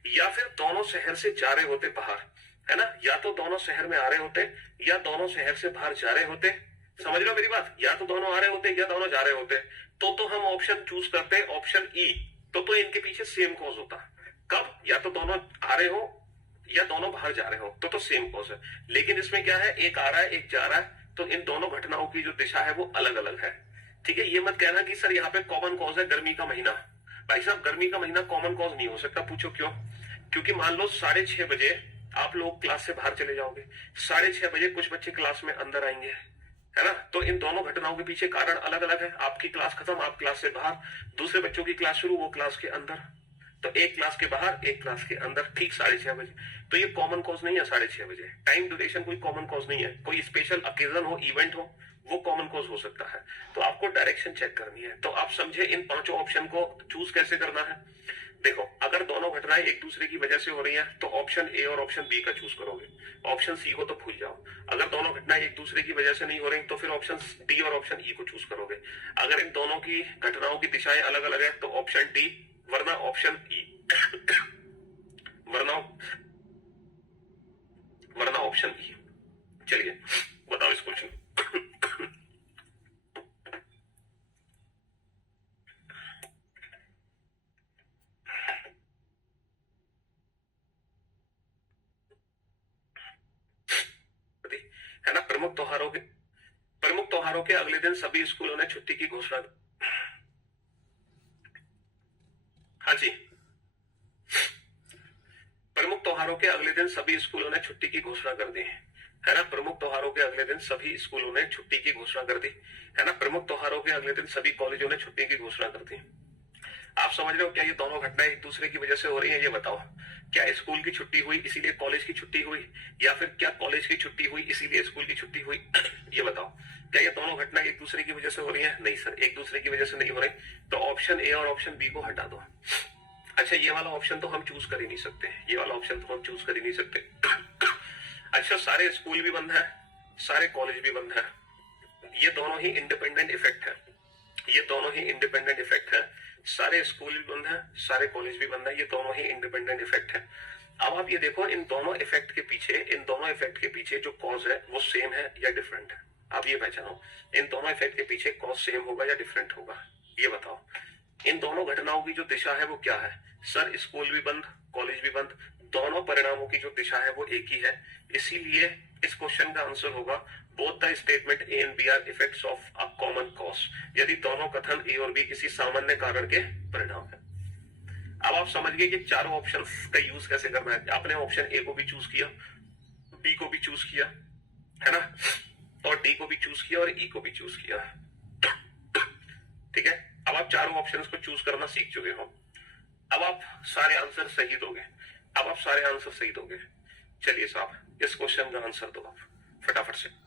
या फिर दोनों शहर से जा रहे होते बाहर, है ना, या तो दोनों शहर में आ रहे होते या दोनों शहर से बाहर जा रहे होते, समझ लो मेरी बात, या तो दोनों आ रहे होते या दोनों जा रहे होते, तो हम ऑप्शन चूज करते ऑप्शन ई, तो इनके पीछे सेम कॉज होता। कब? या तो दोनों आ रहे हो या दोनों बाहर जा रहे हो, तो सेम कॉज है। लेकिन इसमें क्या है, एक आ रहा है एक जा रहा है, तो इन दोनों घटनाओं की जो दिशा है वो अलग अलग है, ठीक है। ये मत कहना कि सर यहाँ पे कॉमन कॉज है गर्मी का महीना। भाई साहब, गर्मी का महीना कॉमन कॉज नहीं हो सकता। पूछो क्यों? क्योंकि मान लो 6:30 बजे आप लोग क्लास से बाहर चले जाओगे, 6:30 बजे कुछ बच्चे क्लास में अंदर आएंगे, है ना, तो इन दोनों घटनाओं के पीछे कारण अलग अलग है। आपकी क्लास खत्म, आप क्लास से बाहर, दूसरे बच्चों की क्लास शुरू, वो क्लास के अंदर। तो एक क्लास के बाहर, एक क्लास के अंदर, ठीक 6:30 बजे। तो ये कॉमन कॉज नहीं है 6:30 बजे। टाइम ड्यूरेशन कोई कॉमन कॉज नहीं है। कोई स्पेशल ओकेजन हो, इवेंट हो, वो कॉमन कॉज हो सकता है। तो आपको डायरेक्शन चेक करनी है। तो आप समझे इन पांचों ऑप्शन को चूज कैसे करना है। देखो, अगर दोनों घटनाएं एक दूसरे की वजह से हो रही हैं तो ऑप्शन ए और ऑप्शन बी का चूज करोगे। ऑप्शन सी को तो भूल जाओ। अगर दोनों घटनाएं एक दूसरे की वजह से नहीं हो रही तो फिर ऑप्शन डी और ऑप्शन ई को चूज करोगे। अगर इन दोनों की घटनाओं की दिशाएं अलग अलग है तो ऑप्शन डी, वरना ऑप्शन ई, वरना वरना ऑप्शन ई। चलिए बताओ इस क्वेश्चन। है ना, प्रमुख त्योहारों के अगले दिन सभी स्कूलों ने छुट्टी की घोषणा। हाँ जी, प्रमुख त्योहारों के अगले दिन सभी स्कूलों ने छुट्टी की घोषणा कर दी है ना। प्रमुख त्योहारों के अगले दिन सभी स्कूलों ने छुट्टी की घोषणा कर दी है ना। प्रमुख त्योहारों के अगले दिन सभी कॉलेजों ने छुट्टी की घोषणा कर दी। आप समझ रहे हो क्या ये दोनों घटनाएं एक दूसरे की वजह से हो रही हैं। ये बताओ, क्या स्कूल की छुट्टी हुई इसीलिए कॉलेज की छुट्टी हुई, या फिर क्या कॉलेज की छुट्टी हुई इसीलिए स्कूल की छुट्टी हुई। ये बताओ, क्या ये दोनों घटनाएं एक दूसरे की वजह से हो रही हैं। नहीं सर, एक दूसरे की वजह से नहीं हो रही। तो ऑप्शन ए और ऑप्शन बी को हटा दो। अच्छा, ये वाला ऑप्शन तो हम चूज कर ही नहीं सकते। ये वाला ऑप्शन तो हम चूज कर ही नहीं सकते। अच्छा, सारे स्कूल भी बंद है, सारे कॉलेज भी बंद है। ये दोनों ही इंडिपेंडेंट इफेक्ट है। ये दोनों ही इंडिपेंडेंट इफेक्ट है। सारे स्कूल भी बंद है, सारे कॉलेज भी बंद है। ये दोनों ही इंडिपेंडेंट इफेक्ट है। अब आप ये देखो, इन दोनों इफेक्ट के पीछे जो कॉज है वो सेम है या डिफरेंट है। आप ये पहचानो, इन दोनों इफेक्ट के पीछे कॉज सेम होगा या डिफरेंट होगा। ये बताओ, इन दोनों घटनाओं की जो दिशा है वो क्या है। सर, स्कूल भी बंद, कॉलेज भी बंद, दोनों परिणामों की जो दिशा है वो एक ही है। इसीलिए इस क्वेश्चन का आंसर होगा both the statement A and B are effects of a common cause, यदि दोनों कथन ए और बी किसी सामान्य कारण के परिणाम है। अब आप समझ गए कि चारों ऑप्शंस का यूज कैसे करना है। आपने ऑप्शन ए को भी चूज किया, बी को भी चूज किया, है ना, और डी को भी चूज किया और ई को भी चूज किया। ठीक है, अब आप चारों ऑप्शंस को चूज करना सीख चुके हो। अब आप सारे आंसर सही दोगे। अब आप सारे आंसर सही दोगे। चलिए साहब, इस क्वेश्चन का आंसर दो आप फटाफट से।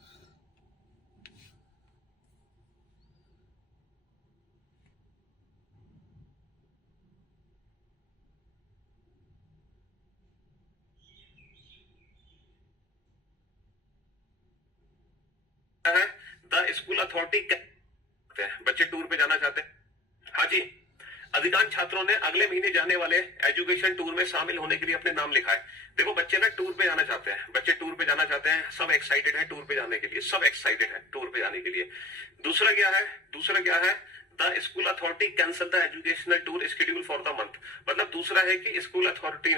द स्कूल अथॉरिटी, बच्चे टूर पे जाना चाहते हैं। हाँ जी, अधिकांश छात्रों ने अगले महीने जाने वाले एजुकेशन टूर में शामिल होने के लिए अपने नाम लिखा है। देखो, बच्चे ना टूर पे जाना चाहते हैं, बच्चे टूर पे जाना चाहते हैं। सब एक्साइटेड है टूर पे जाने के लिए, सब एक्साइटेड है टूर पे जाने के लिए। दूसरा क्या है, the school authority cancel the educational tour schedule for the month. मतलब दूसरा है कि स्कूल अथॉरिटी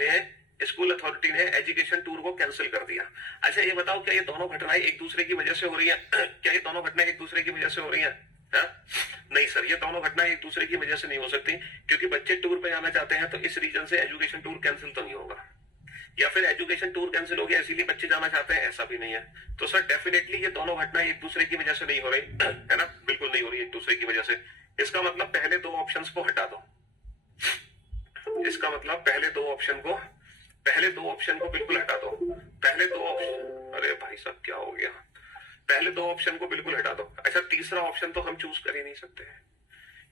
ने एजुकेशन टूर को कैंसिल कर दिया। अच्छा, ये बताओ, क्या ये दोनों घटनाएं एक दूसरे की वजह से हो रही है। क्या ये दोनों घटनाएं एक दूसरे की वजह से हो रही है। नहीं सर, ये दोनों घटनाएं एक दूसरे की वजह से नहीं हो सकती, क्योंकि बच्चे टूर पे जाना चाहते हैं तो इस रीजन से एजुकेशन टूर कैंसिल तो नहीं होगा, या फिर एजुकेशन टूर कैंसिल हो गया इसीलिए बच्चे जाना चाहते हैं, ऐसा भी नहीं है। तो सर डेफिनेटली ये दोनों घटनाएं एक दूसरे की वजह से नहीं हो रही है ना, बिल्कुल नहीं हो रही एक दूसरे की वजह से। इसका मतलब पहले दो ऑप्शंस को हटा दो। इसका मतलब पहले दो ऑप्शन को बिल्कुल हटा दो। पहले दो ऑप्शन, अरे भाई साहब क्या हो गया, पहले दो ऑप्शन को बिल्कुल हटा दो। अच्छा, तीसरा ऑप्शन तो हम चूज कर ही नहीं सकते,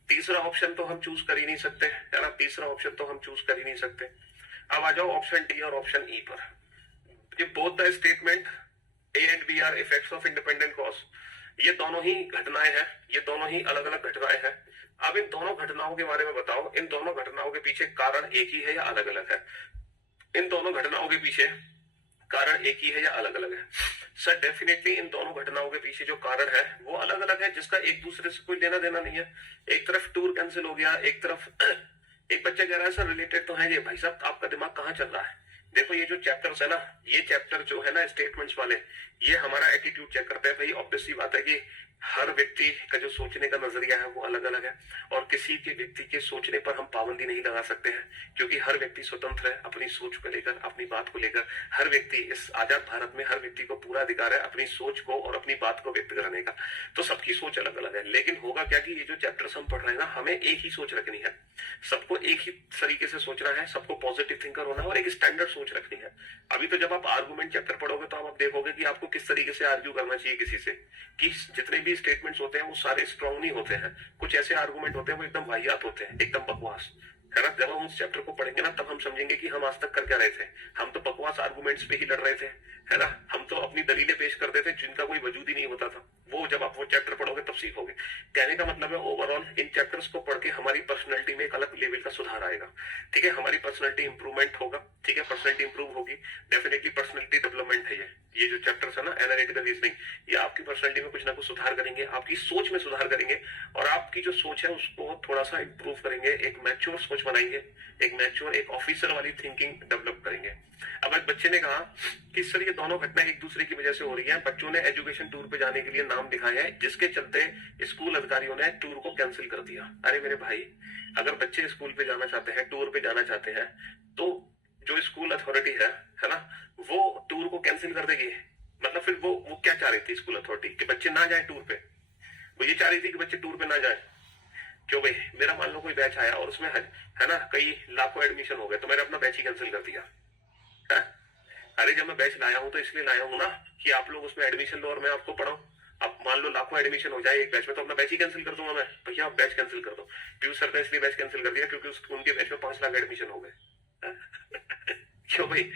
तीसरा ऑप्शन तो हम चूज कर ही नहीं सकते, है ना, तीसरा ऑप्शन तो हम चूज कर ही नहीं सकते। अब आ जाओ ऑप्शन डी और ऑप्शन ई पर। ये both the statement A and B are effects of independent cause, ये दोनों ही घटनाएं हैं, ये दोनों ही अलग अलग घटनाएं हैं। अब इन दोनों घटनाओं के बारे में बताओ, इन दोनों घटनाओं के पीछे कारण एक ही है या अलग अलग है। इन दोनों घटनाओं के पीछे कारण एक ही है या अलग अलग है। सर डेफिनेटली इन दोनों घटनाओं के पीछे जो कारण है वो अलग अलग है, जिसका एक दूसरे से कोई लेना देना नहीं है। एक तरफ टूर कैंसिल हो गया, एक तरफ एक बच्चा कह रहा है सर रिलेटेड तो है। ये भाई साहब आपका दिमाग कहाँ चल रहा है। देखो, ये जो चैप्टर्स है ना, ये चैप्टर जो है ना स्टेटमेंट्स वाले, ये हमारा एटीट्यूड चेक करते हैं। भाई ऑब्वियस सी बात है कि हर व्यक्ति का जो सोचने का नजरिया है वो अलग अलग है, और किसी के व्यक्ति के सोचने पर हम पाबंदी नहीं लगा सकते हैं, क्योंकि हर व्यक्ति स्वतंत्र है अपनी सोच को लेकर, अपनी बात को लेकर। हर व्यक्ति, इस आजाद भारत में हर व्यक्ति को पूरा अधिकार है अपनी सोच को और अपनी बात को व्यक्त करने का। तो सबकी सोच अलग अलग है, लेकिन होगा क्या कि ये जो चैप्टर्स हम पढ़ रहे हैं ना, हमें एक ही सोच रखनी है, सबको एक ही तरीके से सोचना है, सबको पॉजिटिव थिंकर होना है और एक स्टैंडर्ड सोच रखनी है। अभी तो जब आप आर्गुमेंट चैप्टर पढ़ोगे तो आप देखोगे कि आपको किस तरीके से आर्ग्यू करना चाहिए किसी से, कि जितने भी स्टेटमेंट्स होते हैं वो सारे स्ट्रांग नहीं होते हैं, कुछ ऐसे आर्गुमेंट होते हैं वो एकदम वाहियात होते हैं, एकदम बकवास, है ना। जब हम उस चैप्टर को पढ़ेंगे ना, तब हम समझेंगे कि हम आज तक कर क्या रहे थे। हम तो बकवास आर्गुमेंट्स पे ही लड़ रहे थे, है ना। हम तो अपनी दलीलें पेश करते थे जिनका कोई वजूद ही नहीं होता था। वो जब आप वो चैप्टर पढ़ोगे तब सीखोगे। कहने का मतलब है ओवरऑल इन चैप्टर्स को पढ़ के हमारी पर्सनैलिटी में एक अलग लेवल का सुधार आएगा, ठीक है। हमारी पर्सनैलिटी इंप्रूवमेंट होगा, ठीक है, पर्सनैलिटी इंप्रूव होगी, डेफिनेटली पर्सनैलिटी डेवलपमेंट है ये जो चैप्टर्स है ना, एनालिटिकल रीजनिंग, ये आपकी पर्सनैलिटी में कुछ ना कुछ सुधार करेंगे, आपकी सोच में सुधार करेंगे, और आपकी जो सोच है उसको थोड़ा सा इंप्रूव करेंगे, एक मैच्योर सोच बनाएंगे, एक मैच्योर, एक ऑफिसर वाली थिंकिंग डेवलप करेंगे। अब एक बच्चे ने कहा कि सर ये दोनों घटनाएं एक दूसरे की वजह से हो रही हैं। बच्चों ने एजुकेशन टूर पे जाने के लिए नाम लिखाया है, जिसके चलते स्कूल अधिकारियों ने टूर को कैंसिल कर दिया। अरे मेरे भाई, अगर बच्चे स्कूल पे जाना चाहते हैं, टूर पे जाना चाहते हैं, तो जो स्कूल अथॉरिटी है ना, वो टूर को कैंसिल कर देगी। मतलब फिर वो क्या चाह रही थी स्कूल अथॉरिटी, कि बच्चे ना जाए टूर पे? वो ये चाह रही थी कि बच्चे टूर पे ना जाए। क्यों भाई, मेरा मान लो कोई बैच आया और उसमें है ना कई लाखों एडमिशन हो गए, तो मैंने अपना बैच ही कैंसिल कर दिया है? अरे जब मैं बैच लाया हूं तो इसलिए लाया हूं ना कि आप लोग उसमें एडमिशन लो और मैं आपको पढ़ाऊं। अब मान लो लाखों एडमिशन हो जाए एक बैच में, तो अपना बैच ही कैंसिल कर दूंगा मैं? भैया आप बैच कैंसिल कर दो। पीयूष सर ने इसलिए बैच कैंसिल कर दिया क्योंकि उनके बैच में 5 लाख एडमिशन हो गए। क्यों भाई?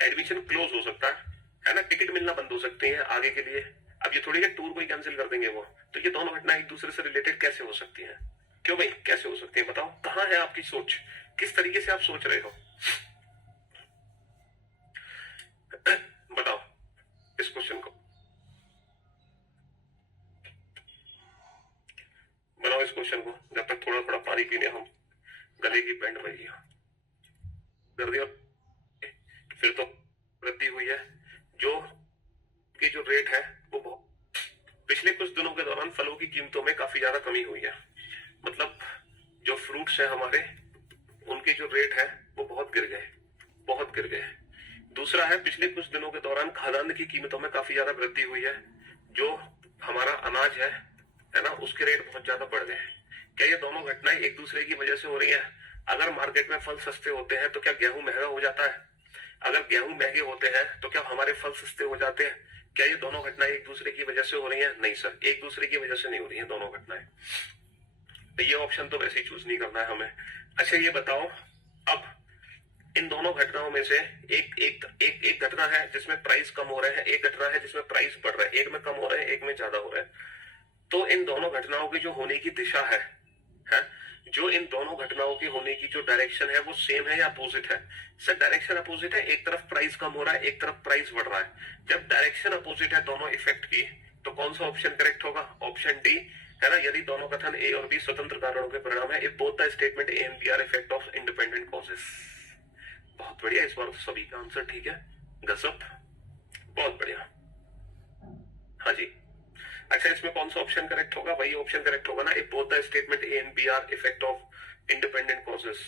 एडमिशन क्लोज हो सकता है ना, टिकट मिलना बंद हो सकते हैं आगे के लिए। अब ये थोड़ी है टूर को ही कैंसिल कर देंगे वो। तो ये दोनों घटना एक दूसरे से रिलेटेड कैसे हो सकती हैं? क्यों भाई, कैसे हो सकती है? बताओ, कहां है आपकी सोच, किस तरीके से आप सोच रहे हो? बताओ इस क्वेश्चन को, बनाओ इस क्वेश्चन को। जब तक थोड़ा थोड़ा पानी पीने हम, गले की बैंड बजी कर दिया, फिर तो वृद्धि हुई है। जो की जो रेट है वो पिछले कुछ दिनों के दौरान फलों की कीमतों में काफी ज्यादा कमी हुई है। मतलब जो फ्रूट्स है हमारे, उनके जो रेट है वो बहुत गिर गए, बहुत गिर गए। दूसरा है, पिछले कुछ दिनों के दौरान खाद्यान्न की कीमतों में काफी ज्यादा वृद्धि हुई है। जो हमारा अनाज है ना, उसके रेट बहुत ज्यादा बढ़ गए। क्या ये दोनों घटनाएं एक दूसरे की वजह से हो रही है? अगर मार्केट में फल सस्ते होते हैं तो क्या गेहूं महंगा हो जाता है? अगर गेहूं महंगे होते हैं तो क्या हमारे फल सस्ते हो जाते हैं? क्या ये दोनों घटनाएं एक दूसरे की वजह से हो रही हैं? नहीं सर, एक दूसरे की वजह से नहीं हो रही हैं दोनों घटनाएं। तो ये ऑप्शन तो वैसे ही चूज नहीं करना है हमें। अच्छा ये बताओ, अब इन दोनों घटनाओं में से एक एक एक एक घटना है जिसमें प्राइस कम हो रहा है, एक घटना है जिसमें प्राइस बढ़ रहा है, एक में कम हो रहा है, एक में ज्यादा हो रहा है। तो इन दोनों घटनाओं की जो होने की दिशा है, जो इन दोनों घटनाओं की होने की जो डायरेक्शन है वो सेम है या अपोजिट है? सर डायरेक्शन अपोजिट है, एक तरफ प्राइस कम हो रहा है, एक तरफ प्राइस बढ़ रहा है। जब डायरेक्शन अपोजिट है दोनों इफेक्ट की, तो कौन सा ऑप्शन करेक्ट होगा? ऑप्शन डी, है ना। यदि दोनों कथन ए और बी स्वतंत्र कारणों के परिणाम है, if both the statement A and B are effect of independent causes. बहुत बढ़िया, इस बार सभी का आंसर ठीक है, गजब, बहुत बढ़िया। हाँ जी। अच्छा इसमें कौन सा ऑप्शन करेक्ट होगा? वही ऑप्शन करेक्ट होगा ना, if both the statement A and B are effect of independent causes.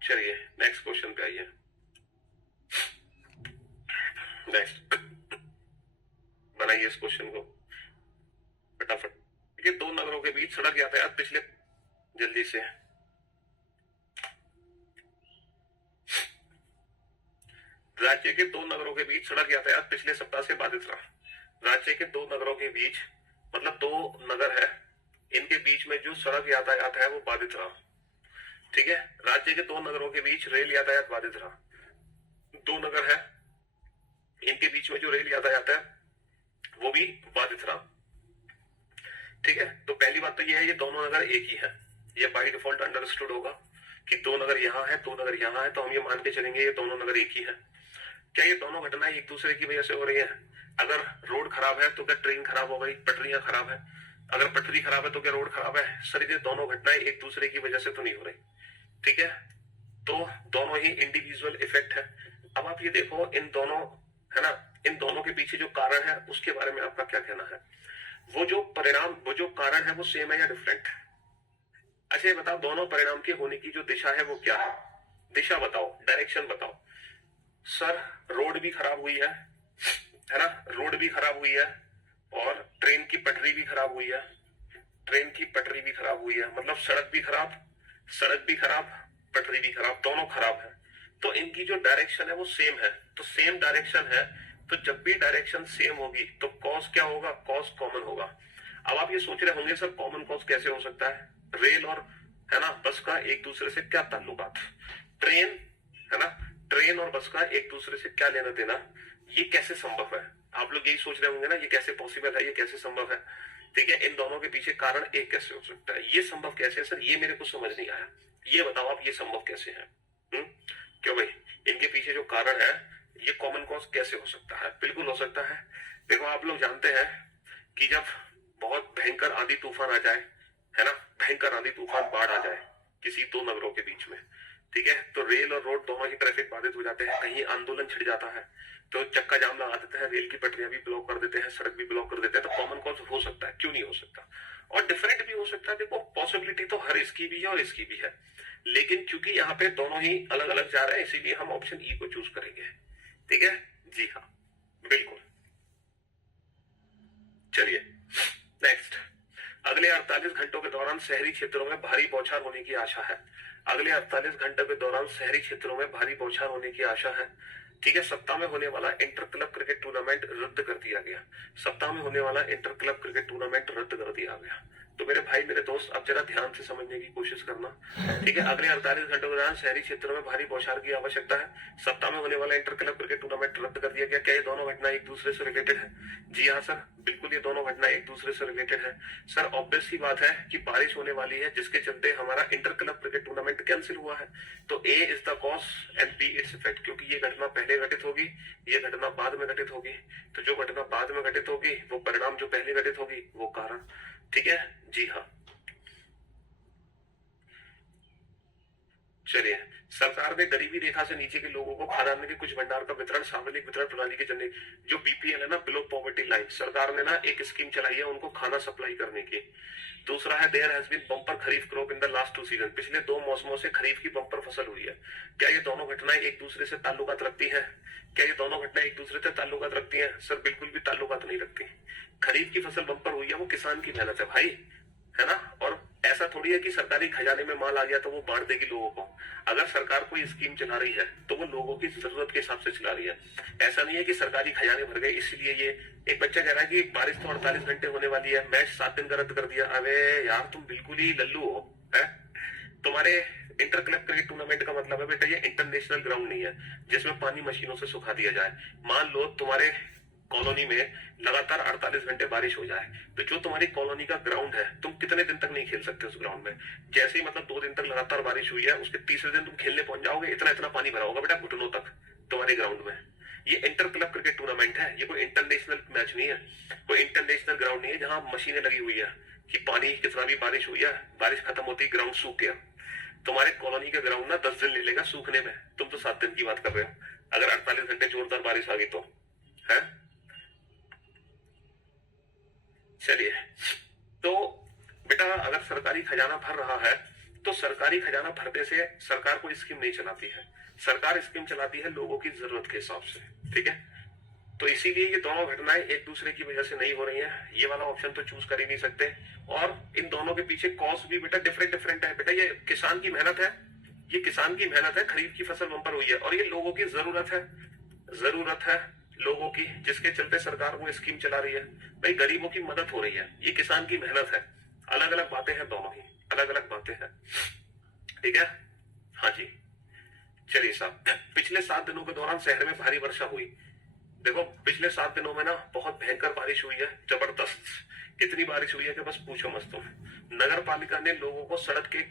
चलिए नेक्स्ट क्वेश्चन पे आइए। नेक्स्ट बनाइए इस क्वेश्चन को फटाफट। ये दो नगरों के बीच सड़क यातायात पिछले, जल्दी से, राज्य के दो नगरों के बीच सड़क यातायात पिछले सप्ताह से बाधित रहा। राज्य के दो नगरों के बीच, मतलब दो नगर है, इनके बीच में जो सड़क यातायात है वो बाधित रहा। ठीक है, राज्य के दो नगरों के बीच रेल यातायात बाधित रहा। दो नगर है, इनके बीच में जो रेल यातायात है वो भी बाधित रहा। ठीक है, तो पहली बात तो ये है, ये दोनों नगर एक ही है। ये बाय डिफॉल्ट अंडरस्टूड होगा कि दो नगर यहाँ है, दो नगर यहाँ है, तो हम ये मान के चलेंगे ये दोनों नगर एक ही है। क्या ये दोनों घटनाएं एक दूसरे की वजह से हो रही है? अगर रोड खराब है तो क्या ट्रेन खराब हो गई, पटरियां खराब है? अगर पटरी खराब है तो क्या रोड खराब है? सर ये दोनों घटनाएं एक दूसरे की वजह से तो नहीं हो रही। ठीक है, तो दोनों ही इंडिविजुअल इफेक्ट है। अब आप ये देखो, इन दोनों, है ना, इन दोनों के पीछे जो कारण है उसके बारे में आपका क्या कहना है? वो जो कारण है वो सेम है या डिफरेंट? अच्छा ये बताओ, दोनों परिणाम के होने की जो दिशा है वो क्या है? दिशा बताओ, डायरेक्शन बताओ। सर रोड भी खराब हुई है ना, रोड भी खराब हुई है और ट्रेन की पटरी भी खराब हुई है, ट्रेन की पटरी भी खराब हुई है, मतलब सड़क भी खराब, पटरी भी खराब, दोनों खराब है। तो इनकी जो डायरेक्शन है वो सेम है, तो सेम डायरेक्शन है, तो जब भी डायरेक्शन सेम होगी तो कॉस क्या होगा? कॉस कॉमन होगा। अब आप ये सोच रहे होंगे सर कॉमन कॉस कैसे हो सकता है? रेल और है ना बस का एक दूसरे से क्या ताल्लुकात? ट्रेन है ना, ट्रेन और बस का एक दूसरे से क्या लेना देना? ये कैसे संभव है? आप लोग यही सोच रहे होंगे ना, ये कैसे पॉसिबल है, ये कैसे संभव है? ठीक है, इन दोनों के पीछे कारण एक कैसे हो सकता है? ये संभव कैसे है सर? ये मेरे को समझ नहीं आया, ये बताओ आप, ये संभव कैसे है? क्यों भाई, इनके पीछे जो कारण है ये कॉमन कॉज कैसे हो सकता है? बिल्कुल हो सकता है। देखो आप लोग जानते हैं कि जब बहुत भयंकर आंधी तूफान आ जाए, है ना, भयंकर आंधी तूफान बाढ़ आ जाए किसी दो नगरों के बीच में, ठीक है, तो रेल और रोड दोनों ही ट्रैफिक बाधित हो जाते हैं, कहीं आंदोलन छिड़ जाता है तो चक्का जाम लगा देते हैं, रेल की पटरियां भी ब्लॉक कर देते हैं, सड़क भी ब्लॉक कर देते हैं, तो कॉमन कॉज हो सकता है, क्यों नहीं हो सकता? और डिफरेंट भी हो सकता है। देखो पॉसिबिलिटी तो हर इसकी भी है और इसकी भी है, लेकिन क्योंकि यहाँ पे दोनों ही अलग अलग जा रहे हैं इसीलिए हम ऑप्शन ई को चूज करेंगे। ठीक है जी हाँ बिल्कुल। चलिए नेक्स्ट, अगले 48 घंटों के दौरान शहरी क्षेत्रों में भारी बौछार होने की आशा है। अगले 48 घंटों के दौरान शहरी क्षेत्रों में भारी बौछार होने की आशा है। ठीक है, सप्ताह में होने वाला इंटर क्लब क्रिकेट टूर्नामेंट रद्द कर दिया गया। सप्ताह में होने वाला इंटर क्लब क्रिकेट टूर्नामेंट रद्द कर दिया गया। तो मेरे भाई मेरे दोस्त अब जरा ध्यान से समझने की कोशिश करना। ठीक है, अगले 48 घंटों के दौरान शहरी क्षेत्रों में भारी बौछार की आवश्यकता है। सप्ताह में होने वाला इंटर क्लब क्रिकेट टूर्नामेंट रद्द कर दिया गया। क्या ये दोनों घटना एक दूसरे से रिलेटेड है? जी हाँ सर, बिल्कुल ये दोनों घटना एक दूसरे से रिलेटेड है। सर ऑब्वियस सी बात है कि बारिश होने वाली है जिसके चलते हमारा inter club cricket tournament cancel हुआ है। तो A is the cause and B its effect, क्योंकि ये घटना पहले घटित होगी, ये घटना बाद में घटित होगी। तो जो घटना बाद में घटित होगी वो परिणाम, जो पहले घटित होगी वो कारण। ठीक है जी हाँ। चलिए, सरकार ने गरीबी रेखा से नीचे के लोगों को खाद्यान्न के कुछ भंडार का वितरण सार्वजनिक वितरण प्रणाली के जरिए, जो बीपीएल है ना, बिलो पॉवर्टी लाइन, सरकार ने ना एक स्कीम चलाई है उनको खाना सप्लाई करने की। दूसरा है there has been bumper kharif crop in the last 2 season, पिछले 2 मौसमों से खरीफ की बम्पर फसल हुई है। क्या ये दोनों घटनाएं एक दूसरे से ताल्लुकात रखती हैं? क्या ये दोनों घटनाएं एक दूसरे से ताल्लुकात रखती हैं? सर बिल्कुल भी ताल्लुकात नहीं रखती। खरीफ की फसल बम्पर हुई है वो किसान की मेहनत है भाई, है ना, और ऐसा थोड़ी है कि सरकारी खजाने में माल आ गया तो वो बांट देगी लोगों को। अगर सरकार कोई स्कीम चला रही है तो वो लोगों की जरूरत के हिसाब से चला रही है। ऐसा नहीं है कि सरकारी खजाने भर गए इसलिए ये। एक बच्चा कह रहा है कि बारिश तो 48 घंटे होने वाली है, मैच 7 दिन का रद्द कर दिया। अबे यार तुम बिल्कुल ही लल्लू हो, है? तुम्हारे इंटर क्लब क्रिकेट टूर्नामेंट का मतलब है बेटा ये इंटरनेशनल ग्राउंड नहीं है जिसमें पानी मशीनों से सुखा दिया जाए। मान लो तुम्हारे कॉलोनी में लगातार 48 घंटे बारिश हो जाए तो जो तुम्हारी कॉलोनी का ग्राउंड है तुम कितने दिन तक नहीं खेल सकते उस ग्राउंड में। जैसे ही मतलब 2 दिन तक लगातार बारिश हुई है उसके तीसरे दिन तुम खेलने पहुंच जाओगे, इतना इतना पानी भरा होगा बेटा घुटनों तक तुम्हारे ग्राउंड में। ये इंटर क्लब क्रिकेट टूर्नामेंट है, ये कोई इंटरनेशनल मैच नहीं है, कोई इंटरनेशनल ग्राउंड नहीं है जहां मशीनें लगी हुई है कि पानी कितना भी बारिश हुई है, बारिश खत्म होती ग्राउंड सूख गया। तुम्हारे कॉलोनी का ग्राउंड ना 10 दिन ले लेगा सूखने में, तुम तो 7 दिन की बात कर रहे हो अगर 48 घंटे जोरदार बारिश आ गई तो, है? चलिए, तो बेटा अगर सरकारी खजाना भर रहा है तो सरकारी खजाना भरने से सरकार कोई स्कीम नहीं चलाती है, सरकार स्कीम चलाती है लोगों की जरूरत के हिसाब से। ठीक है, तो इसीलिए ये दोनों घटनाएं एक दूसरे की वजह से नहीं हो रही हैं। ये वाला ऑप्शन तो चूज कर ही नहीं सकते। और इन दोनों के पीछे कॉज भी बेटा डिफरेंट डिफरेंट है। बेटा ये किसान की मेहनत है, ये किसान की मेहनत है, खरीफ की फसल बम्पर हुई है, और ये लोगों की जरूरत है लोगों की, जिसके चलते सरकार वो स्कीम चला रही है। भाई गरीबों की मदद हो रही है, ये किसान की मेहनत है। अलग अलग बातें हैं, दोनों ही अलग अलग बातें हैं। ठीक है हाँ जी। चलिए साहब, पिछले 7 दिनों के दौरान शहर में भारी वर्षा हुई। देखो पिछले 7 दिनों में ना बहुत भयंकर बारिश हुई है, जबरदस्त। इतनी बारिश हुई है कि बस पूछो मत तुम। नगर पालिका ने लोगों को सड़क के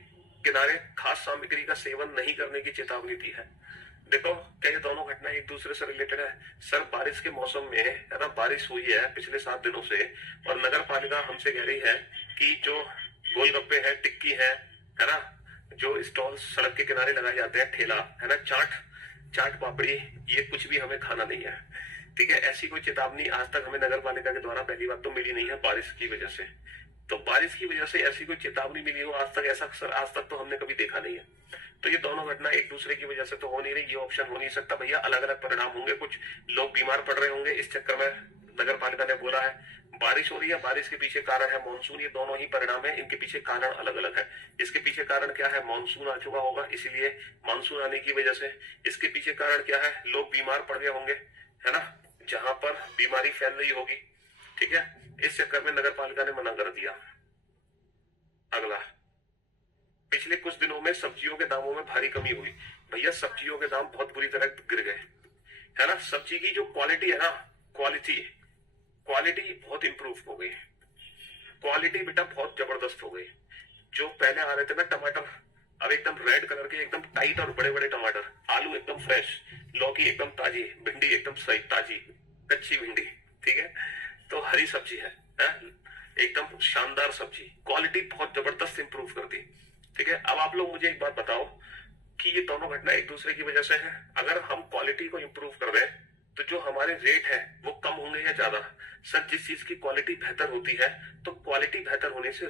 किनारे खास सामग्री का सेवन नहीं करने की चेतावनी दी है। देखो क्या ये दोनों घटना एक दूसरे से रिलेटेड है? सर बारिश के मौसम में है ना बारिश हुई है पिछले 7 दिनों से, और नगर पालिका हमसे कह रही है कि जो गोलगप्पे है, टिक्की है ना, जो स्टॉल सड़क के किनारे लगाए जाते हैं, ठेला है ना, चाट पापड़ी, ये कुछ भी हमें खाना नहीं है। ठीक है, ऐसी कोई चेतावनी आज तक हमें नगर पालिका के द्वारा पहली बात तो मिली नहीं है बारिश की वजह से। तो बारिश की वजह से ऐसी कोई चेतावनी मिली हो आज तक, ऐसा अक्सर आज तक तो हमने कभी देखा नहीं है। तो ये दोनों घटना एक दूसरे की वजह से तो हो नहीं रही, ये ऑप्शन हो नहीं सकता भैया। अलग अलग परिणाम होंगे, कुछ लोग बीमार पड़ रहे होंगे, इस चक्कर में नगर पालिका ने बोला है। बारिश हो रही है, बारिश के पीछे कारण है मानसून, ये दोनों ही परिणाम है, इनके पीछे कारण अलग अलग है। इसके पीछे कारण क्या है, मानसून आ चुका होगा, इसीलिए मानसून आने की वजह से। इसके पीछे कारण क्या है, लोग बीमार पड़ गए होंगे, है ना, जहां पर बीमारी फैल रही होगी, ठीक है, इस चक्कर में नगर पालिका ने मना कर दिया। अगला, पिछले कुछ दिनों में सब्जियों के दामों में भारी कमी हुई। भैया सब्जियों के दाम बहुत बुरी तरह गिर गए, है ना। सब्जी की जो क्वालिटी है ना, क्वालिटी बहुत इंप्रूव हो गई, क्वालिटी बेटा बहुत जबरदस्त हो गई। जो पहले आ रहे थे ना टमाटर, अब एकदम रेड कलर के, एकदम टाइट और बड़े बड़े टमाटर, आलू एकदम फ्रेश, लौकी एकदम ताजी, भिंडी एकदम सही ताजी, कच्ची भिंडी, ठीक है। तो हरी सब्जी है, एकदम शानदार सब्जी, क्वालिटी बहुत जबरदस्त इंप्रूव कर दी, ठीक है। अब आप लोग मुझे एक बात बताओ कि ये दोनों घटना एक दूसरे की वजह से है। अगर हम क्वालिटी को इंप्रूव कर दें तो जो हमारे रेट है वो कम होंगे या ज्यादा। सर जिस चीज की क्वालिटी बेहतर होती है तो क्वालिटी बेहतर होने से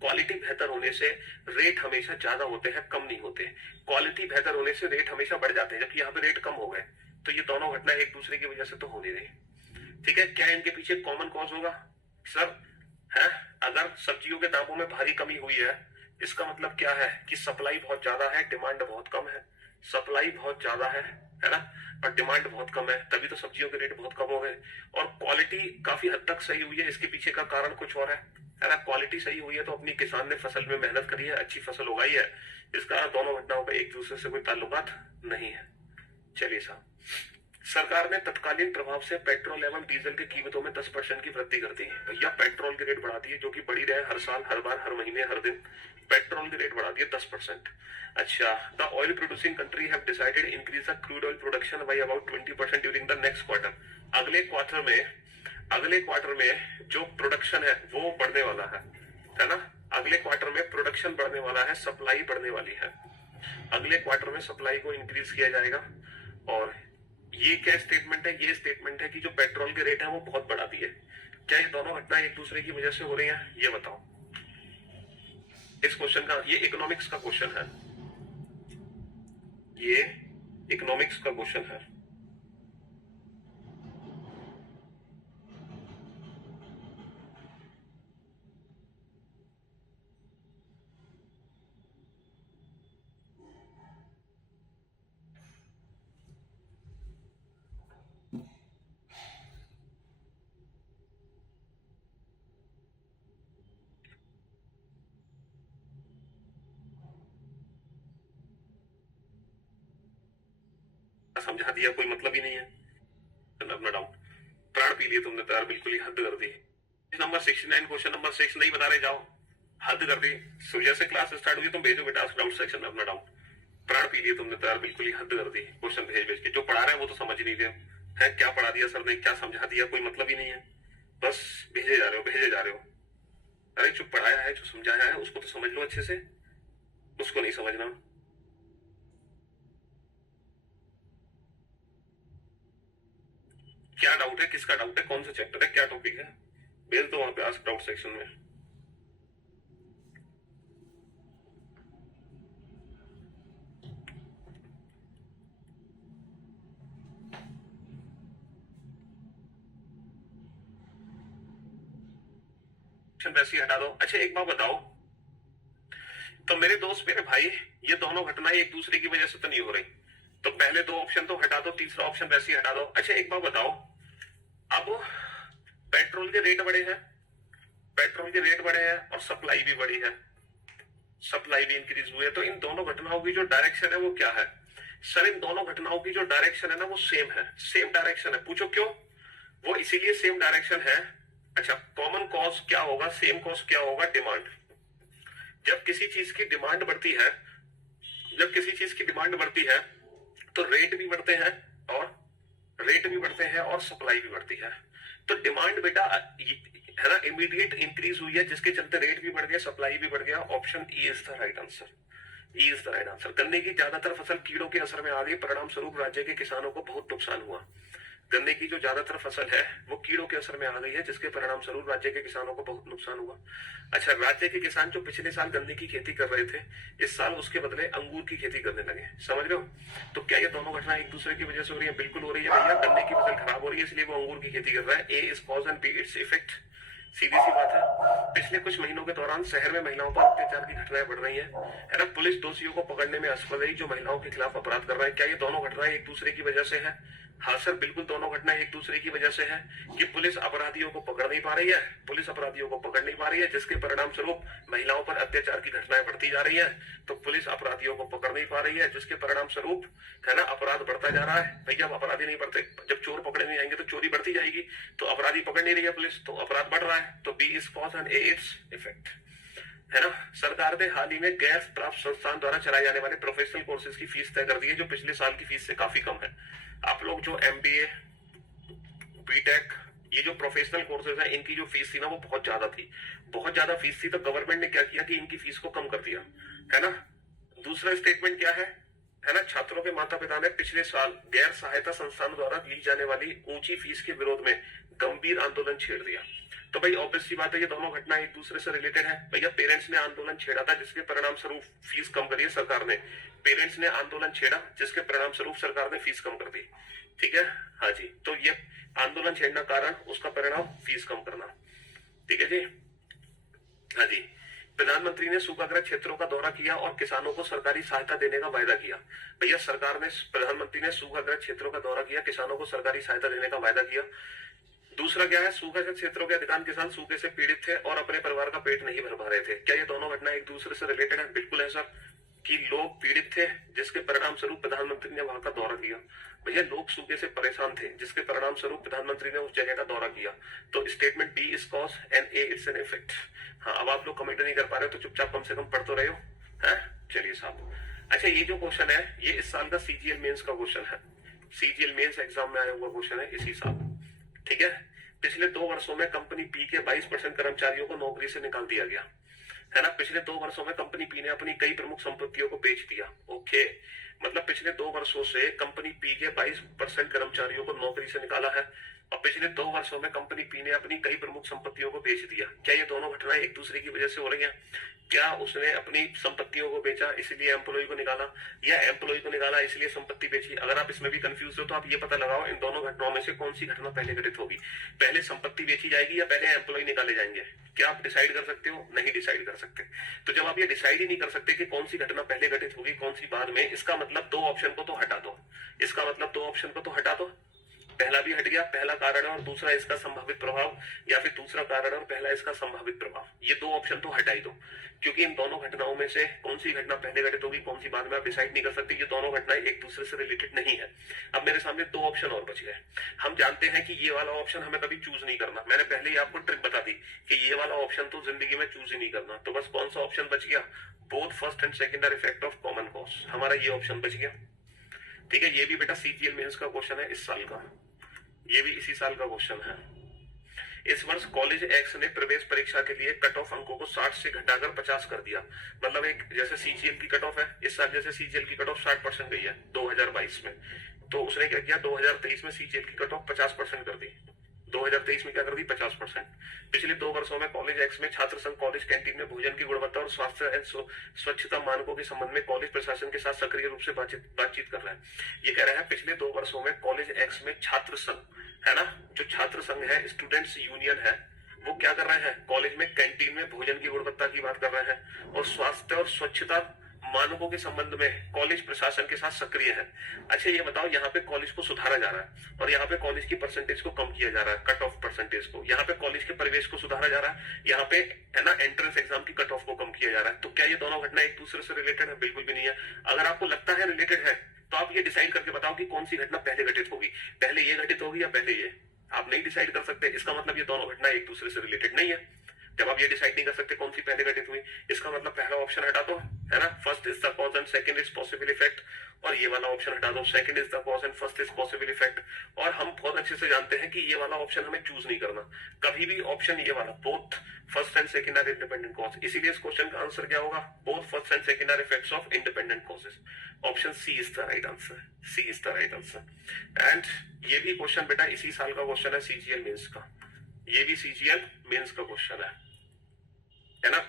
क्वालिटी बेहतर होने से रेट हमेशा ज्यादा होते हैं, कम नहीं होते। क्वालिटी बेहतर होने से रेट हमेशा बढ़ जाते हैं, जबकि यहाँ पे रेट कम हो गए। तो ये दोनों घटना एक दूसरे की वजह से तो हो नहीं रही, ठीक है। क्या इनके पीछे कॉमन कॉज होगा सर, है अगर सब्जियों के दामों में भारी कमी हुई है, इसका मतलब क्या है कि सप्लाई बहुत ज्यादा है, डिमांड बहुत कम है। सप्लाई बहुत ज्यादा है ना, और डिमांड बहुत कम है, तभी तो सब्जियों के रेट बहुत कम हो गए। और क्वालिटी काफी हद तक सही हुई है, इसके पीछे का कारण कुछ और है ना। क्वालिटी सही हुई है तो अपनी किसान ने फसल में मेहनत करी है, अच्छी फसल उगाई है, इसका दोनों घटनाओं का एक दूसरे से कोई ताल्लुकात नहीं है। चलिए साहब, सरकार ने तत्कालीन प्रभाव से पेट्रोल एवं डीजल की कीमतों में 10% की वृद्धि कर दी। भैया पेट्रोल की रेट बढ़ा दी है, जो कि बढ़ी रहे हर साल, हर बार, हर महीने, हर दिन। पेट्रोल की रेट बढ़ा दी है 10%। अच्छा, the oil producing country have decided increase the crude oil production by about 20% during the next quarter. अगले क्वार्टर में जो प्रोडक्शन है वो बढ़ने वाला है ना। अगले क्वार्टर में प्रोडक्शन बढ़ने वाला है, सप्लाई बढ़ने वाली है। अगले क्वार्टर में सप्लाई को इंक्रीज किया जाएगा। और ये क्या स्टेटमेंट है, ये स्टेटमेंट है कि जो पेट्रोल के रेट है वो बहुत बढ़ा दिए। क्या ये दोनों घटना एक दूसरे की वजह से हो रही हैं, ये बताओ। इस क्वेश्चन का, ये इकोनॉमिक्स का क्वेश्चन है, ये इकोनॉमिक्स का क्वेश्चन है। समझा दिया, कोई मतलब ही नहीं है, अपना डाउट। प्राण पी लिए तुमने तो यार, बिल्कुल ही हद कर दी। नंबर 69, क्वेश्चन नंबर 6 नहीं बता रहे, जाओ, हद कर दी। सो जैसे क्लास स्टार्ट हुई तुम भेजो बेटा डाउट सेक्शन में अपना डाउट। प्राण पी लिए तुमने तो यार, बिल्कुल ही हद कर दी। क्वेश्चन भेज भेज के जो पढ़ा रहे हैं वो तो समझ ही नहीं रहे है, क्या पढ़ा दिया सर ने, क्या समझा दिया, कोई मतलब ही नहीं है, बस भेजे जा रहे हो। अरे जो पढ़ाया है, जो समझाया है उसको तो समझ लो अच्छे से, उसको नहीं समझना। क्या डाउट है, किसका डाउट है, कौन सा चैप्टर है, क्या टॉपिक है, भेज दो वहां पे आस्क डाउट सेक्शन में। वैसे ही हटा दो। अच्छा एक बात बताओ, तो मेरे दोस्त, मेरे भाई, ये दोनों घटनाएं एक दूसरे की वजह से तो नहीं हो रही, तो पहले दो ऑप्शन तो हटा दो, तीसरा ऑप्शन वैसे ही हटा दो। अच्छा एक बात बताओ, अब पेट्रोल के रेट बढ़े हैं, और सप्लाई भी बढ़ी है, सप्लाई भी इंक्रीज हुई है, तो इन दोनों घटनाओं की जो डायरेक्शन है वो क्या है। सर इन दोनों घटनाओं की जो डायरेक्शन है ना वो सेम है, सेम डायरेक्शन है। पूछो क्यों, वो इसीलिए सेम डायरेक्शन है। अच्छा, कॉमन कॉज क्या होगा, सेम कॉज क्या होगा, डिमांड। जब किसी चीज की डिमांड बढ़ती है, तो रेट भी बढ़ते हैं, और सप्लाई भी बढ़ती है। तो डिमांड बेटा है ना इमीडिएट इंक्रीज हुई है, जिसके चलते रेट भी बढ़ गया, सप्लाई भी बढ़ गया। Option E is the right answer. E is the right answer. गन्ने की ज्यादातर फसल कीड़ों के असर में आ गई, परिणाम स्वरूप राज्य के किसानों को बहुत नुकसान हुआ। गन्ने की जो ज्यादातर फसल है वो कीड़ों के असर में आ गई है, जिसके परिणाम स्वरूप राज्य के किसानों को बहुत नुकसान हुआ। अच्छा, राज्य के किसान जो पिछले साल गन्ने की खेती कर रहे थे, इस साल उसके बदले अंगूर की खेती करने लगे। समझ रहे हो? तो क्या ये दोनों घटना एक दूसरे की वजह से हो रही है? बिल्कुल हो रही है भैया। गन्ने की फसल खराब हो रही है इसलिए वो अंगूर की खेती कर रहा है। A is cause and B its effect. सीधी सी बात है। पिछले कुछ महीनों के दौरान शहर में महिलाओं पर अत्याचार की घटनाएं बढ़ रही है ना। पुलिस दोषियों को पकड़ने में असफल रही जो महिलाओं के खिलाफ अपराध कर रहे हैं। क्या ये दोनों घटनाएं एक दूसरे की वजह से है? हाँ सर, बिल्कुल दोनों घटनाएं एक दूसरे की वजह से है कि पुलिस अपराधियों को पकड़ नहीं पा रही है, पुलिस अपराधियों को पकड़ नहीं पा रही है, जिसके परिणाम स्वरूप महिलाओं पर अत्याचार की घटनाएं बढ़ती जा रही है। तो पुलिस अपराधियों को पकड़ नहीं पा रही है, जिसके परिणाम स्वरूप है ना अपराध बढ़ता जा रहा है। भैया अपराधी नहीं बढ़ते, जब चोर पकड़े नहीं आएंगे तो चोरी बढ़ती जाएगी। तो अपराधी पकड़ नहीं रही है पुलिस, तो अपराध बढ़ रहा है। तो B is cause and A its effect, है ना। सरकार ने हाल ही में गैर प्राप्त संस्थान द्वारा चलाए जाने वाले प्रोफेशनल कोर्सेज की फीस तय कर दी है, जो पिछले साल की फीस से काफी कम है। आप लोग जो एमबीए, बीटेक, ये जो प्रोफेशनल कोर्सेज हैं, इनकी जो फीस थी ना वो बहुत ज्यादा थी, बहुत ज्यादा फीस थी। तो गवर्नमेंट ने क्या किया कि इनकी फीस को कम कर दिया, है ना। दूसरा स्टेटमेंट क्या है ना, छात्रों के माता पिता ने पिछले साल गैर सहायता संस्थानों द्वारा ली जाने वाली ऊंची फीस के विरोध में गंभीर आंदोलन छेड़ दिया। तो भाई ऑब्वियस सी बात है, ये दोनों घटना एक दूसरे से रिलेटेड है। भैया पेरेंट्स ने आंदोलन छेड़ा था, जिसके परिणाम स्वरूप फीस कम करी है सरकार ने। पेरेंट्स ने आंदोलन छेड़ा, जिसके परिणाम स्वरूप सरकार ने फीस कम कर दी। ठीक है, हाँ जी। तो ये आंदोलन छेड़ना कारण, उसका परिणाम फीस कम करना। ठीक है जी, हाँ जी। प्रधानमंत्री ने सूखाग्रस्त क्षेत्रों का दौरा किया और किसानों को सरकारी सहायता देने का वायदा किया। भैया प्रधानमंत्री ने सूखाग्रस्त क्षेत्रों का दौरा किया, किसानों को सरकारी सहायता देने का वायदा किया। दूसरा क्या है, सूखाग्रस्त क्षेत्रों के अधिकांश किसान सूखे से पीड़ित थे और अपने परिवार का पेट नहीं भर पा रहे थे। क्या ये दोनों घटना एक दूसरे से रिलेटेड है? बिल्कुल है सर, कि लोग पीड़ित थे, जिसके परिणाम स्वरूप प्रधानमंत्री ने वहां का दौरा किया। भैया लोग सूखे से परेशान थे, जिसके परिणाम स्वरूप प्रधानमंत्री ने उस जगह का दौरा किया। तो statement B is cause and A it's an effect. हाँ, अब आप लोग कमेंट नहीं कर पा रहे हो तो चुपचाप कम से कम पढ़ तो रहे हो, है? चलिए साहब। अच्छा, ये जो क्वेश्चन है ये इस साल का सीजीएल मेंस का क्वेश्चन है, सीजीएल मेंस एग्जाम में आया हुआ क्वेश्चन है इसी साल। ठीक है, पिछले 2 वर्षों में कंपनी पी के 22% कर्मचारियों को नौकरी से निकाल दिया गया, है ना। पिछले 2 वर्षों में कंपनी पी ने अपनी कई प्रमुख संपत्तियों को बेच दिया। ओके, मतलब पिछले 2 वर्षों से कंपनी पी के 22% कर्मचारियों को नौकरी से निकाला है और पिछले 2 वर्षों में कंपनी पी ने अपनी कई प्रमुख संपत्तियों को बेच दिया। क्या ये दोनों घटनाएं एक दूसरे की वजह से हो रही हैं? क्या उसने अपनी संपत्तियों को बेचा इसलिए एम्प्लॉय को निकाला, या एम्प्लॉय को निकाला इसलिए संपत्ति बेची? अगर आप इसमें भी कंफ्यूज हो तो आप ये पता लगाओ इन दोनों घटनाओं में से कौन सी घटना पहले घटित होगी। पहले संपत्ति बेची जाएगी या पहले एम्प्लॉय निकाले जाएंगे? क्या आप डिसाइड कर सकते हो? नहीं डिसाइड कर सकते। तो जब आप ये डिसाइड ही नहीं कर सकते कि कौन सी घटना पहले घटित होगी कौन सी बाद में, इसका मतलब 2 ऑप्शन को तो हटा दो। इसका मतलब 2 ऑप्शन को तो हटा दो। पहला भी हट गया, पहला कारण और दूसरा इसका संभावित प्रभाव, या फिर दूसरा कारण और पहला इसका संभावित प्रभाव। ये 2 ऑप्शन तो हटा ही दो, क्योंकि इन दोनों घटनाओं में से कौन सी घटना पहले घटित होगी कौन सी बाद में आप डिसाइड नहीं कर सकते। ये दोनों घटनाएं एक दूसरे से रिलेटेड नहीं है। अब मेरे सामने 2 ऑप्शन और बच गए। हम जानते हैं कि ये वाला ऑप्शन हमें कभी चूज नहीं करना। मैंने पहले ही आपको ट्रिक बता दी कि ये वाला ऑप्शन तो जिंदगी में चूज ही नहीं करना। तो बस कौन सा ऑप्शन बच गया? Both first and second are effect of common cause. हमारा ये ऑप्शन बच गया। ठीक है, ये भी बेटा सीजीएल मेंस का क्वेश्चन है इस साल का, ये भी इसी साल का क्वेश्चन है। इस वर्ष कॉलेज एक्स ने प्रवेश परीक्षा के लिए कट ऑफ अंकों को 60 से घटाकर 50 कर दिया। मतलब एक जैसे सीजीएल की कट ऑफ है इस साल, जैसे सीजीएल की कट ऑफ 60% गई है 2022 में, तो उसने क्या किया 2023 में सीजीएल की कट ऑफ 50% कर दी। 2023 में क्या कर दी? 50%। पिछले 2 वर्षों में कॉलेज एक्स में छात्र संघ कॉलेज कैंटीन में भोजन की गुणवत्ता और स्वास्थ्य एवं स्वच्छता मानकों के संबंध में कॉलेज प्रशासन के साथ सक्रिय रूप से बातचीत कर रहा है। ये कह रहा है पिछले 2 वर्षों में कॉलेज एक्स में छात्र संघ, है ना, जो छात्र संघ है, स्टूडेंट्स यूनियन है, वो क्या कर रहे हैं? कॉलेज में कैंटीन में भोजन की गुणवत्ता की बात कर रहे हैं और स्वास्थ्य और स्वच्छता मानकों के संबंध में कॉलेज प्रशासन के साथ सक्रिय है। अच्छा ये बताओ, यहाँ पे कॉलेज को सुधारा जा रहा है और यहाँ पे कॉलेज की परसेंटेज को कम किया जा रहा है, कट ऑफ परसेंटेज को। यहाँ पे कॉलेज के परिवेश को सुधारा जा रहा है, यहाँ पे है ना एंट्रेंस एग्जाम की कट ऑफ को कम किया जा रहा है। तो क्या ये दोनों घटना एक दूसरे से रिलेटेड है? बिल्कुल भी नहीं है। अगर आपको लगता है रिलेटेड है तो आप ये डिसाइड करके बताओ कि कौन सी घटना पहले घटित होगी, पहले ये घटित होगी या पहले ये। आप नहीं डिसाइड कर सकते, इसका मतलब ये दोनों घटना एक दूसरे से रिलेटेड नहीं है। जब आप ये डिसाइड नहीं कर सकते कौन सी पहले घटित हुई, इसका मतलब पहला ऑप्शन हटा दो, है ना, first is the cause and second is possible effect, और ये वाला ऑप्शन हटा दो, second is the cause and first is possible effect. और हम बहुत अच्छे से जानते हैं कि ये वाला ऑप्शन हमें चूज नहीं करना कभी भी, ऑप्शन ये वाला both first and second are independent cause. इसीलिए इस क्वेश्चन का आंसर क्या होगा, both first and second are effects of independent causes. Option C is the right answer, C is the right answer. And ये भी क्वेश्चन बेटा इसी साल का क्वेश्चन है सीजीएल मेंस का, ये भी सीजीएल मेंस का क्वेश्चन है ना।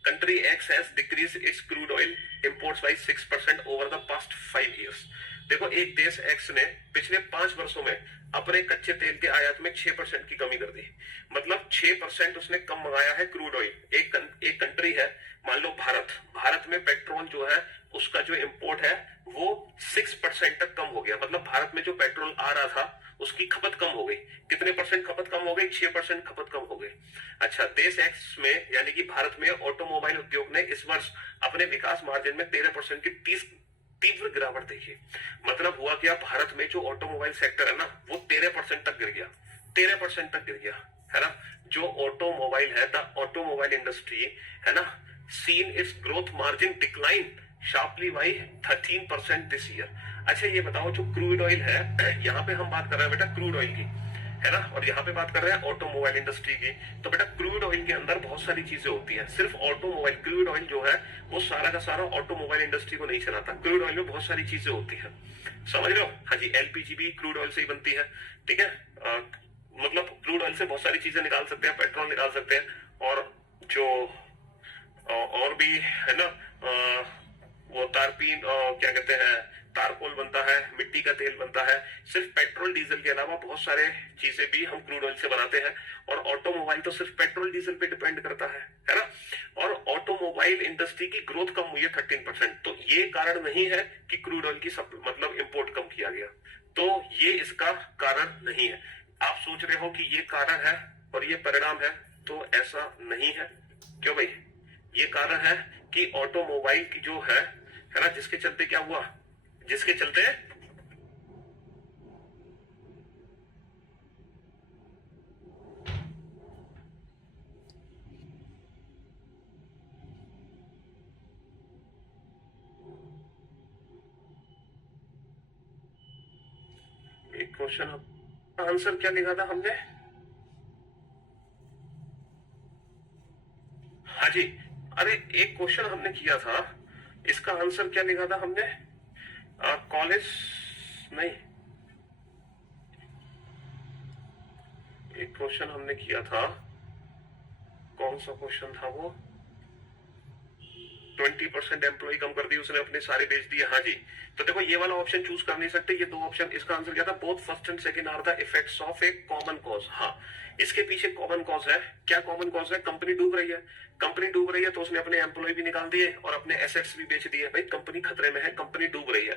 Country X has decreased its crude oil imports by 6% over the past 5 years। देखो एक देश X ने पिछले 5 वर्षों में अपने कच्चे तेल के आयात में 6% की कमी कर दी, मतलब 6% उसने कम मंगाया है क्रूड ऑयल। एक कंट्री है, मान लो भारत में पेट्रोल जो है उसका जो इंपोर्ट है वो 6% तक कम हो गया, मतलब भारत में जो पेट्रोल आ रहा था उसकी खपत कम हो गई। कितने परसेंट खपत कम हो गई, 6% खपत कम हो गई। अच्छा, देश एक्स में यानी कि भारत में ऑटोमोबाइल उद्योग ने इस वर्ष अपने विकास मार्जिन में 13% की तीव्र गिरावट देखी। मतलब हुआ क्या, भारत में जो ऑटोमोबाइल सेक्टर है ना वो 13% तक गिर गया, 13% तक गिर गया, है ना। जो ऑटोमोबाइल है, द ऑटोमोबाइल इंडस्ट्री है ना, seen its growth margin decline sharply by 13% this year. अच्छा ये बताओ, जो क्रूड ऑयल है, यहाँ पे हम बात कर रहे हैं बेटा क्रूड ऑयल की, है ना, और यहाँ पे बात कर रहे हैं ऑटोमोबाइल इंडस्ट्री की। तो बेटा क्रूड ऑयल के अंदर बहुत सारी चीजें होती है, सिर्फ ऑटोमोबाइल क्रूड ऑयल जो है वो सारा का सारा ऑटोमोबाइल इंडस्ट्री को नहीं चलाता। क्रूड ऑयल में बहुत सारी चीजें होती है, समझ रहे हो। हाँ जी, एलपीजी भी क्रूड ऑयल से ही बनती है, ठीक है। मतलब क्रूड ऑयल से बहुत सारी चीजें निकाल सकते हैं, पेट्रोल निकाल सकते हैं, और जो और भी है ना, वो तारपीन, क्या कहते हैं, तारकोल बनता है, मिट्टी का तेल बनता है। सिर्फ पेट्रोल डीजल के अलावा बहुत सारे चीजें भी हम क्रूड ऑयल से बनाते हैं, और ऑटोमोबाइल तो सिर्फ पेट्रोल डीजल पे डिपेंड करता है ना। और ऑटोमोबाइल इंडस्ट्री की ग्रोथ कम हुई है 13%, तो ये कारण नहीं है कि क्रूड ऑयल की मतलब इंपोर्ट कम किया गया, तो ये इसका कारण नहीं है। आप सोच रहे हो कि ये कारण है और ये परिणाम है, तो ऐसा नहीं है। क्यों भाई, ये कारण है कि ऑटोमोबाइल की जो है ना, जिसके चलते क्या हुआ, जिसके चलते एक क्वेश्चन आंसर क्या लिखा था हमने, हाँ जी, अरे एक क्वेश्चन हमने किया था, इसका आंसर क्या लिखा था हमने, कॉलेज नहीं, एक क्वेश्चन हमने किया था, कौन सा क्वेश्चन था वो, 20% एम्प्लॉय कम कर दी उसने, अपने सारे बेच दिए। हाँ जी, तो देखो ये वाला ऑप्शन चूज कर नहीं सकते, ये दो ऑप्शन, इसका आंसर क्या था, both first and second are the effects of a common cause. हाँ, इसके पीछे कॉमन कॉज है, क्या कॉमन कॉज है, कंपनी डूब रही है, कंपनी डूब रही है तो उसने अपने एम्प्लॉय भी निकाल दिए और अपने एसेट्स भी बेच दिए। भाई कंपनी खतरे में है, कंपनी डूब रही है,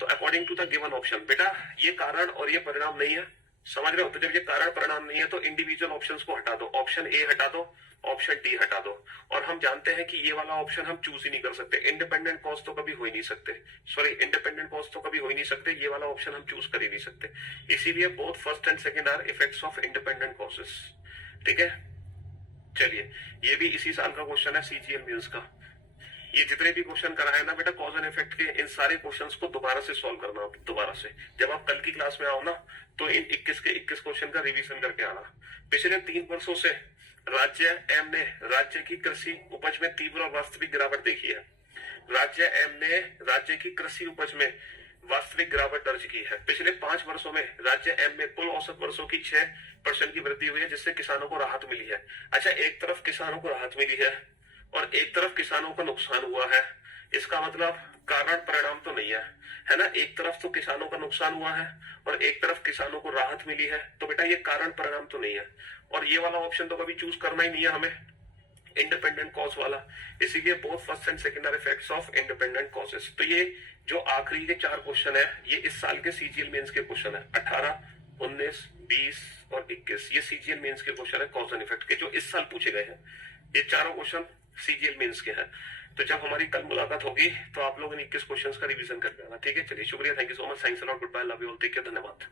तो according to the given option बेटा ये कारण और ये परिणाम नहीं है, समझ रहे हो। तो जब ये कारण परिणाम नहीं है तो इंडिविजुअल ऑप्शंस को हटा दो, ऑप्शन ए हटा दो, ऑप्शन डी हटा दो, और हम जानते हैं कि ये वाला ऑप्शन हम चूज ही नहीं कर सकते, इंडिपेंडेंट कॉज तो कभी हो ही नहीं सकते, सॉरी इंडिपेंडेंट कॉज तो कभी हो ही नहीं सकते, ये वाला ऑप्शन हम चूज कर ही नहीं सकते। इसीलिए both first and second are effects of independent causes, ठीक है। चलिए ये भी इसी साल का क्वेश्चन है सीजीएल मेंस का। ये जितने भी क्वेश्चन कराए ना बेटा कॉज एंड इफेक्ट के, इन सारे क्वेश्चंस को दोबारा से सॉल्व करना, दोबारा से जब आप कल की क्लास में आओ ना तो इन 21 के 21 क्वेश्चन का रिवीजन करके आना। पिछले 3 वर्षों से राज्य एम ने राज्य की कृषि उपज में तीव्र और वास्तविक गिरावट देखी है। राज्य एम ने राज्य की कृषि उपज में वास्तविक गिरावट दर्ज की है। पिछले 5 वर्षों में राज्य एम में कुल औसत वर्षों की 6% की वृद्धि हुई है, जिससे किसानों को राहत मिली है। अच्छा, एक तरफ किसानों को राहत मिली है और एक तरफ किसानों का नुकसान हुआ है, इसका मतलब कारण परिणाम तो नहीं है ना। एक तरफ तो किसानों का नुकसान हुआ है और एक तरफ किसानों को राहत मिली है, तो बेटा ये कारण परिणाम तो नहीं है, और ये वाला ऑप्शन तो कभी चूज करना ही नहीं है हमें, इंडिपेंडेंट कॉज वाला। इसीलिए both first and second are effects of independent causes. तो ये जो आखिरी के 4 क्वेश्चन है ये इस साल के सीजीएल मेंस के क्वेश्चन है, 18, 19, 20 और 21, ये सीजीएल मेंस के क्वेश्चन है कॉज एंड इफेक्ट के, जो इस साल पूछे गए हैं। ये चारों क्वेश्चन सीजीएल मेंस के हैं। तो जब हमारी कल मुलाकात होगी तो आप लोग इन 21 क्वेश्चंस का रिवीजन कर लेना, ठीक है। चलिए शुक्रिया, thank you so much, thanks a lot, goodbye, love you all, take care, धन्यवाद।